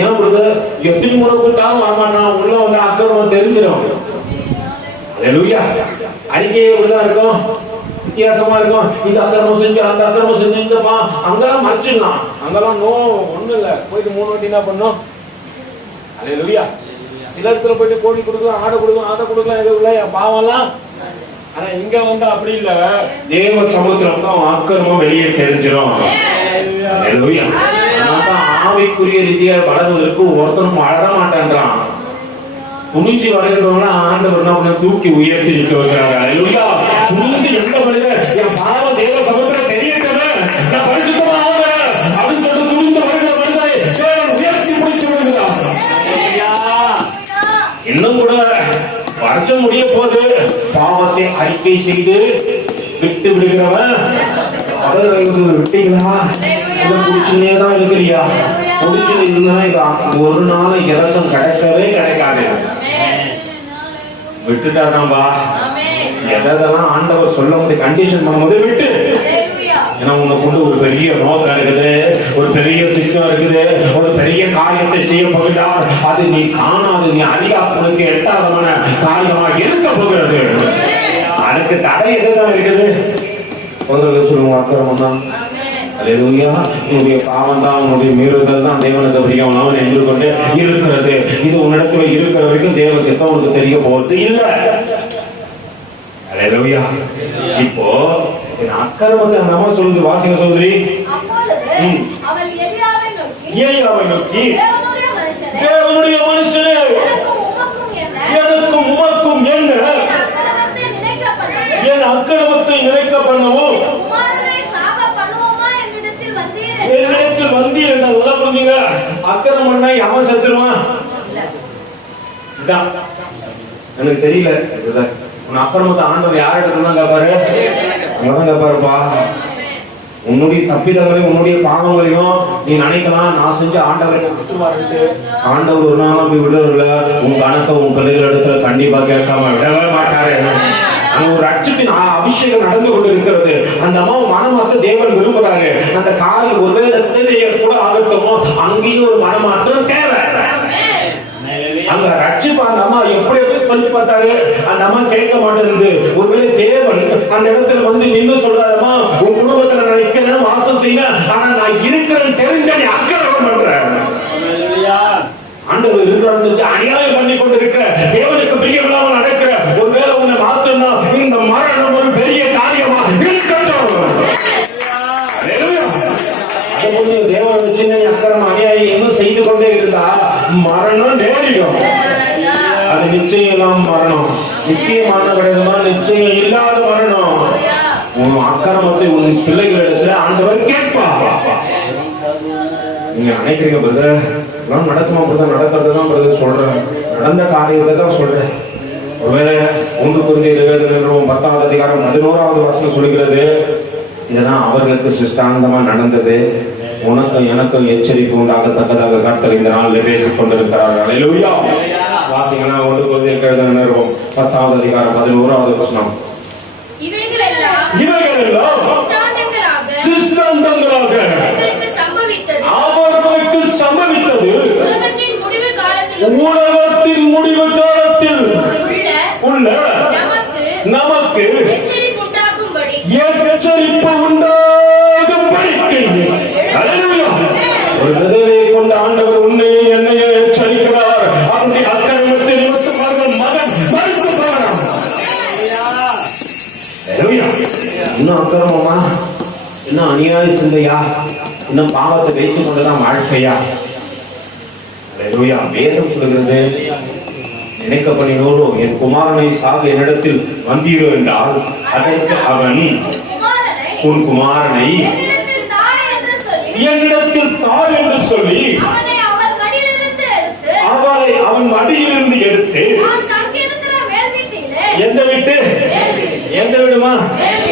ஏன் கொடுத்து எத்தனை முறை கூட்டாலும் வரமாட்டான். உள்ள வந்து அக்கிரமம் தெரிஞ்சிடும். அல்லேலூயா. அறிக்கையே இப்படிதான் இருக்கும், வித்தியாசமா இருக்கும். இந்த அக்கிரமம் செஞ்சு அந்த அக்கிரமம் செஞ்சுப்பா அங்கெல்லாம் மறைச்சிடலாம். அங்கெல்லாம் ஒண்ணும் இல்ல, போயிட்டு 3 வாட்டி என்ன பண்ணும்? அல்லேலூயா. சில இடத்துல போயிட்டு கோழி கொடுக்கலாம், ஆடை கொடுக்கலாம், ஆடை கொடுக்கலாம், எதுவும் இல்லை பாவம்லாம். ஆனா இங்க வந்து அப்படி இல்ல, தேவ சமுத்திரம் அக்கிரமம் வெளியே தெரிஞ்சிடும். அல்லேலூயா. ஆவிக்குரிய ரீதியா வளர்வதற்கு ஒருத்தனும் வளர மாட்டேன்றான். துணிஞ்சு வளர்க்கிறவங்க ஆண்டவர் என்ன தூக்கி உயர்த்தி நிற்க வைக்கிறாங்க. அல்லேலூயா. துணிஞ்சு எந்த மனிதன் என் பாவம் தேவ சமுத்திரம் தெரியட்டது, நான் பரிசுத்தமா ஆகிறேன் அப்படின்னு சொல்லி துணிஞ்சு வளர்க்கிற மனிதனை தேவன் உயர்த்தி முடிச்சு விடுகிறான். இன்னும் கூட வருஷம் முடிய போது பாவத்தை அறிக்கை செய்து விட்டு விடுகிறவன் விட்டீங்களா? குடிச்சுனே தான் இருக்கிறியா? குடிச்சு இருந்தா ஒரு நாள் இறக்கம் கிடைக்கவே கிடைக்காது. விட்டுட்டாதான்பா. எதெல்லாம் ஆண்டவர் சொல்ல முடியும் கண்டிஷன் பண்ணும்போது விட்டு. ஏன்னா உன்னை கொண்டு ஒரு பெரிய நோக்கம் இருக்குது, ஒரு பெரிய சிக்கம் இருக்குது, ஒரு பெரிய காரியத்தை செய்ய போகிறார். அது நீ காணாது, நீ அறியா, உனக்கு எட்டாதமான காரியமாக இருக்க போகிறது. அதுக்கு தடை எதுதான் இருக்குது? சொல்லுவோம் அக்கிரமம் தான். அல்லேலூயா. உன்னுடைய பாவம் தான், உன்னுடைய மீறுதல் தான் தேவனுக்கு பிரியம் அவன் என்று கொண்டு இருக்கிறது. இது உன்னிடத்துல இருக்கிற வரைக்கும் தேவ சித்தம் உனக்கு தெரிய போறது இல்லை. அல்லேலூயா. இப்போ அக்கிரமத்தை அந்த அம்மா சொல்லுது, வாசிங்க சகோதரி. எலியாவை நோக்கி, தேவனுடைய மனுஷனே, எனக்கும் உமக்கும் என்ன? என் அக்கிரமத்தை நினைக்க பண்ணவும் என்னிடத்தில் வந்தீர் என்றால் நல்லா புரிஞ்சுங்க. அக்கிரமம்னா அவன் செத்துருவான். எனக்கு தெரியல. உன் அக்கிரமத்தை ஆண்டவர் யார் இடத்துல கேட்பாரு? அங்கதான் கேட்பாருப்பா. உன்னுடைய தப்பிதங்களையும் உன்னுடைய பாவங்களையும் நீ நினைக்கலாம், நான் செஞ்ச ஆண்டவரை கஷ்டமாட்டு ஆண்டவர் ஒரு நாள் போய் விடுறதுல உன் கணக்கை உன் பிள்ளைகள் இடத்துல கண்டிப்பா கேட்காம விடவே மாட்டாரு. அங்க ஒரு ரட்சிப்பின் அபிஷேகம் நடந்து கொண்டு இருக்கிறது. அந்த அம்மாவை மனமாற்ற தேவன் விரும்புறாரு. அந்த காரியம் ஒருவேளை கூட ஆகட்டமோ அங்கேயும் ஒரு மனமாற்றம் தேவை. அந்த ரட்சிப்பு அந்த அம்மா எப்படி சொல்லி பார்த்தாரு, அந்த அம்மா கேட்க மாட்டேங்குது. ஒருவேளை தேவன் அந்த இடத்துல வந்து நின்று சொல்றாருமா, உன் குடும்பத்துல நான் நிக்கிறேன், வாசம் செய்யறேன், ஆனா நான் இருக்கிறேன்னு தெரிஞ்ச நீ அக்கிரமம் பண்ற. ஆண்டவர் இருக்கிற அநியாயம் பண்ணி கொண்டு இருக்கிற, தேவனுக்கு பிரியமில்லாமல் நடக்கிற, ஒருவேளை உன்னை மாத்தணும்னா இந்த மரணம் ஒரு பெரிய காரியமா இருக்கட்டும். தேவன் சின்ன அக்கிரமம் அநியாயம் இன்னும் செய்து கொண்டே இருந்தா மரணம் நேரிடும். அது நிச்சயம் இல்லாம மரணம், நிச்சயமான கிடையாதுமா, நிச்சயம் இல்லாத மரணம். உன் அக்கிரமத்தை உன் பிள்ளைகளிடத்துல ஆண்டவர் கேட்பார். நீங்க நினைக்கிறீங்க பிரதர் நடக்குமா பிரதர், நடக்கிறது தான் பிரதர் சொல்றேன், நடந்த காரியத்தை தான் சொல்றேன். ஒருவேளை 1 Corinthians 10th அதிகாரம் 11வது வசனம் சொல்கிறது, இதெல்லாம் அவர்களுக்கு சிஷ்டாந்தமா நடந்தது, உனக்கும் எனக்கும் எச்சரிப்பு உண்டாகத்தக்கதாக கர்த்தர் இந்த நாளில் பேசிக் கொண்டிருக்கிறார்கள். அல்லேலூயா. வாசிங்கன்னா 1 Corinthians 10th அதிகாரம் 11வது வசனம். இவைகளெல்லாம் சிஷ்டாந்தங்களாக அவர்களுக்கு சம்பவித்தது உலகத்தின் முடிவு காலத்தில் உள்ள நமக்கு எச்சரிப்பு உண்டாகும்படி. ஒரு விதவையை கொண்ட ஆண்டவர் உன்னை என்னையே எச்சரிக்கிறார். அவருடைய அக்கிரமத்தை நிமித்தமாக மகன் மறுத்து போகிறான். இன்னும் அக்கிரமமா, இன்னும் அநியாய சிந்தையா, இன்னும் பாவத்தை வைத்துக் கொண்டுதான் வாழ்க்கையா? வேதம் சொல்கிறது, நினைக்கப்படினோரோ என் குமாரனை சாக என்னிடத்தில் வந்தீரோ என்றால் அதற்கு அவன் உன் குமாரனை என்னிடத்தில் தார் என்று சொல்லி அவளை அவன் மடியிலிருந்து எடுத்து எந்த வீட்டு, எந்த வீடுமா?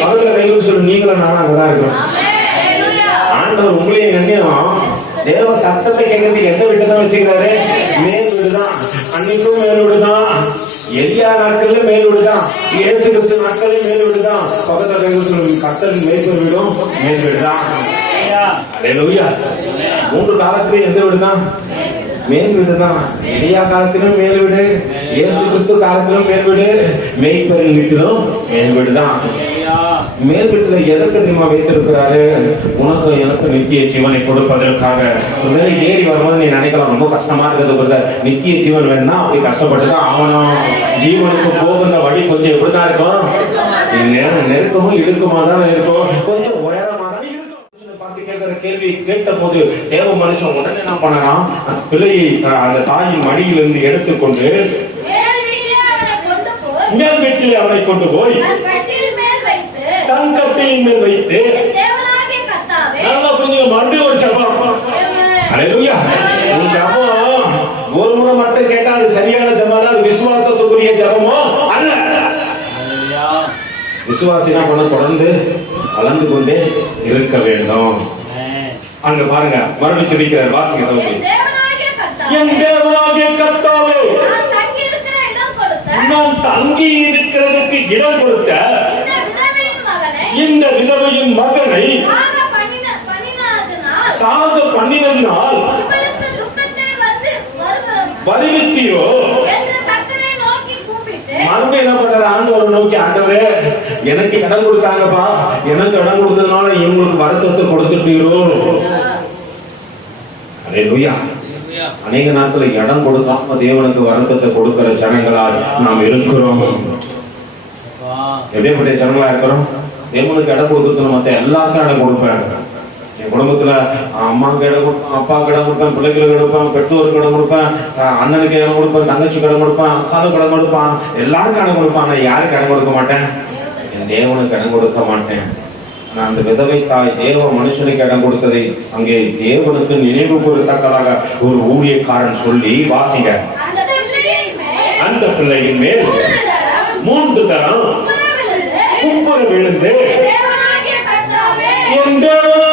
அவர்கள் சொல்லு, நீங்களும் நானும் அங்கதான் இருக்கணும். ஆண்டவர் உங்களையும் என்னையும் தேவ சத்தத்தை கேட்கறதுக்கு எந்த வீட்டு தான் வச்சுக்கிறாரு? மேல் வீடுதான். அன்னைக்கும் மேல் வீடுதான், எலியா நாட்கள்ல மேல் வீடுதான், இயேசு கிறிஸ்து நாட்கள்ல மேல் வீடுதான், பக்கத்துல கர்த்தரின் மேய்ப்பர் வீடும் மேல் வீடுதான். அல்லேலூயா. 3 காலத்திலும் எந்த வீடுதான்? மேல் வீடுதான். எலியா காலத்திலும் மேல் வீடு, இயேசு கிறிஸ்து காலத்திலும் மேல் வீடு, மேய்ப்பரின் வீட்டிலும் மேல் வீடுதான். மேல் வீட்டுல எதற்கு தெரியுமா வைத்திருக்கிறாரு? உனக்கு எனக்கு நித்திய ஜீவனை கொடுப்பதற்காக. ஒருவேளை ஏறி வரும்போது நீ நினைக்கலாம், ரொம்ப கஷ்டமா இருக்கிறது, நித்திய ஜீவன் வேணும்னா அப்படி கஷ்டப்பட்டுதான் ஆகணும். ஜீவனுக்கு போகின்ற வழி கொஞ்சம் எப்படிதான் இருக்கும்? நெருக்கமும் இடுக்குமா தான் இருக்கும், கொஞ்சம் உயரமா தான் இருக்கும். பார்த்து கேட்கிற கேள்வி கேட்ட போது தேவ மனுஷன் உடனே என்ன பண்ணலாம்? பிள்ளையை அந்த தாயின் மடியிலிருந்து எடுத்துக்கொண்டு மேல் வீட்டிலே அவனை கொண்டு போய் தன் கட்டிலின் மேல் வைத்து நல்லா புரிஞ்சுங்க, மறுபடியும் ஒரு ஜெபம். அல்லேலூயா. ஒரு ஜெபம் ஒரு முறை மட்டும் கேட்டா அது சரியான ஜெபம், அது விசுவாசத்துக்குரிய ஜெபமோ அல்ல. விசுவாசினா பண்ண தொடர்ந்து வளர்ந்து கொண்டே இருக்க வேண்டும். அங்க பாருங்க, மறுபடியும் ஜெபிக்கிறார். வாசிங்க சகோதரி. என் தேவனாகிய கர்த்தாவே, நான் தங்கி இருக்கிறதுக்கு இடம் கொடுத்த இந்த விதவையின் மகனை சாக பண்ணினதினால் வருவித்தீரோ. மறுபடியும் என்ன பண்றாரு? ஆண்டவரை நோக்கி, ஆண்டவரே எனக்கு இடம் கொடுத்தாங்கப்பா, எனக்கு இடம் கொடுத்ததுனால இவங்களுக்கு வருத்தத்தை கொடுத்துட்டீரோ. அல்லேலூயா. அநேக நாட்கள் இடம் கொடுக்காம தேவனுக்கு வருத்தத்தை கொடுக்கிற ஜனங்களால் நாம் இருக்கிறோம். எப்படிப்பட்ட ஜனங்களா இருக்கிறோம்? தேவனுக்கு இடம் கொடுக்கறது மற்ற எல்லாருக்கும் இடம் கொடுப்பேன். என் குடும்பத்துல அம்மாவுக்கு இடம் கொடுப்பேன், அப்பாவுக்கு இடம் கொடுப்பேன், பிள்ளைகளுக்கு இடம் கொடுப்பேன், பெற்றோருக்கு இடம் கொடுப்பேன், அண்ணனுக்கு இடம் கொடுப்பேன், தங்கச்சிக்கு இடம் கொடுப்பேன், அக்காவுக்கு இடம் கொடுப்பான், எல்லாருக்கும் இடம் கொடுப்பான். நான் யாருக்கு இடம் கொடுக்க மாட்டேன்? என் தேவனுக்கு இடம் கொடுக்க மாட்டேன். ஆனா அந்த விதவை தாய் தேவ மனுஷனுக்கு இடம் கொடுத்ததை அங்கே தேவனுக்கு நினைவு கூறத்தக்கதாக ஒரு ஊழியக்காரன் சொல்லி வாசிங்க. அந்த பிள்ளையின் மேல் 3 தரம் குப்புற விழுந்து என் தேவனாகிய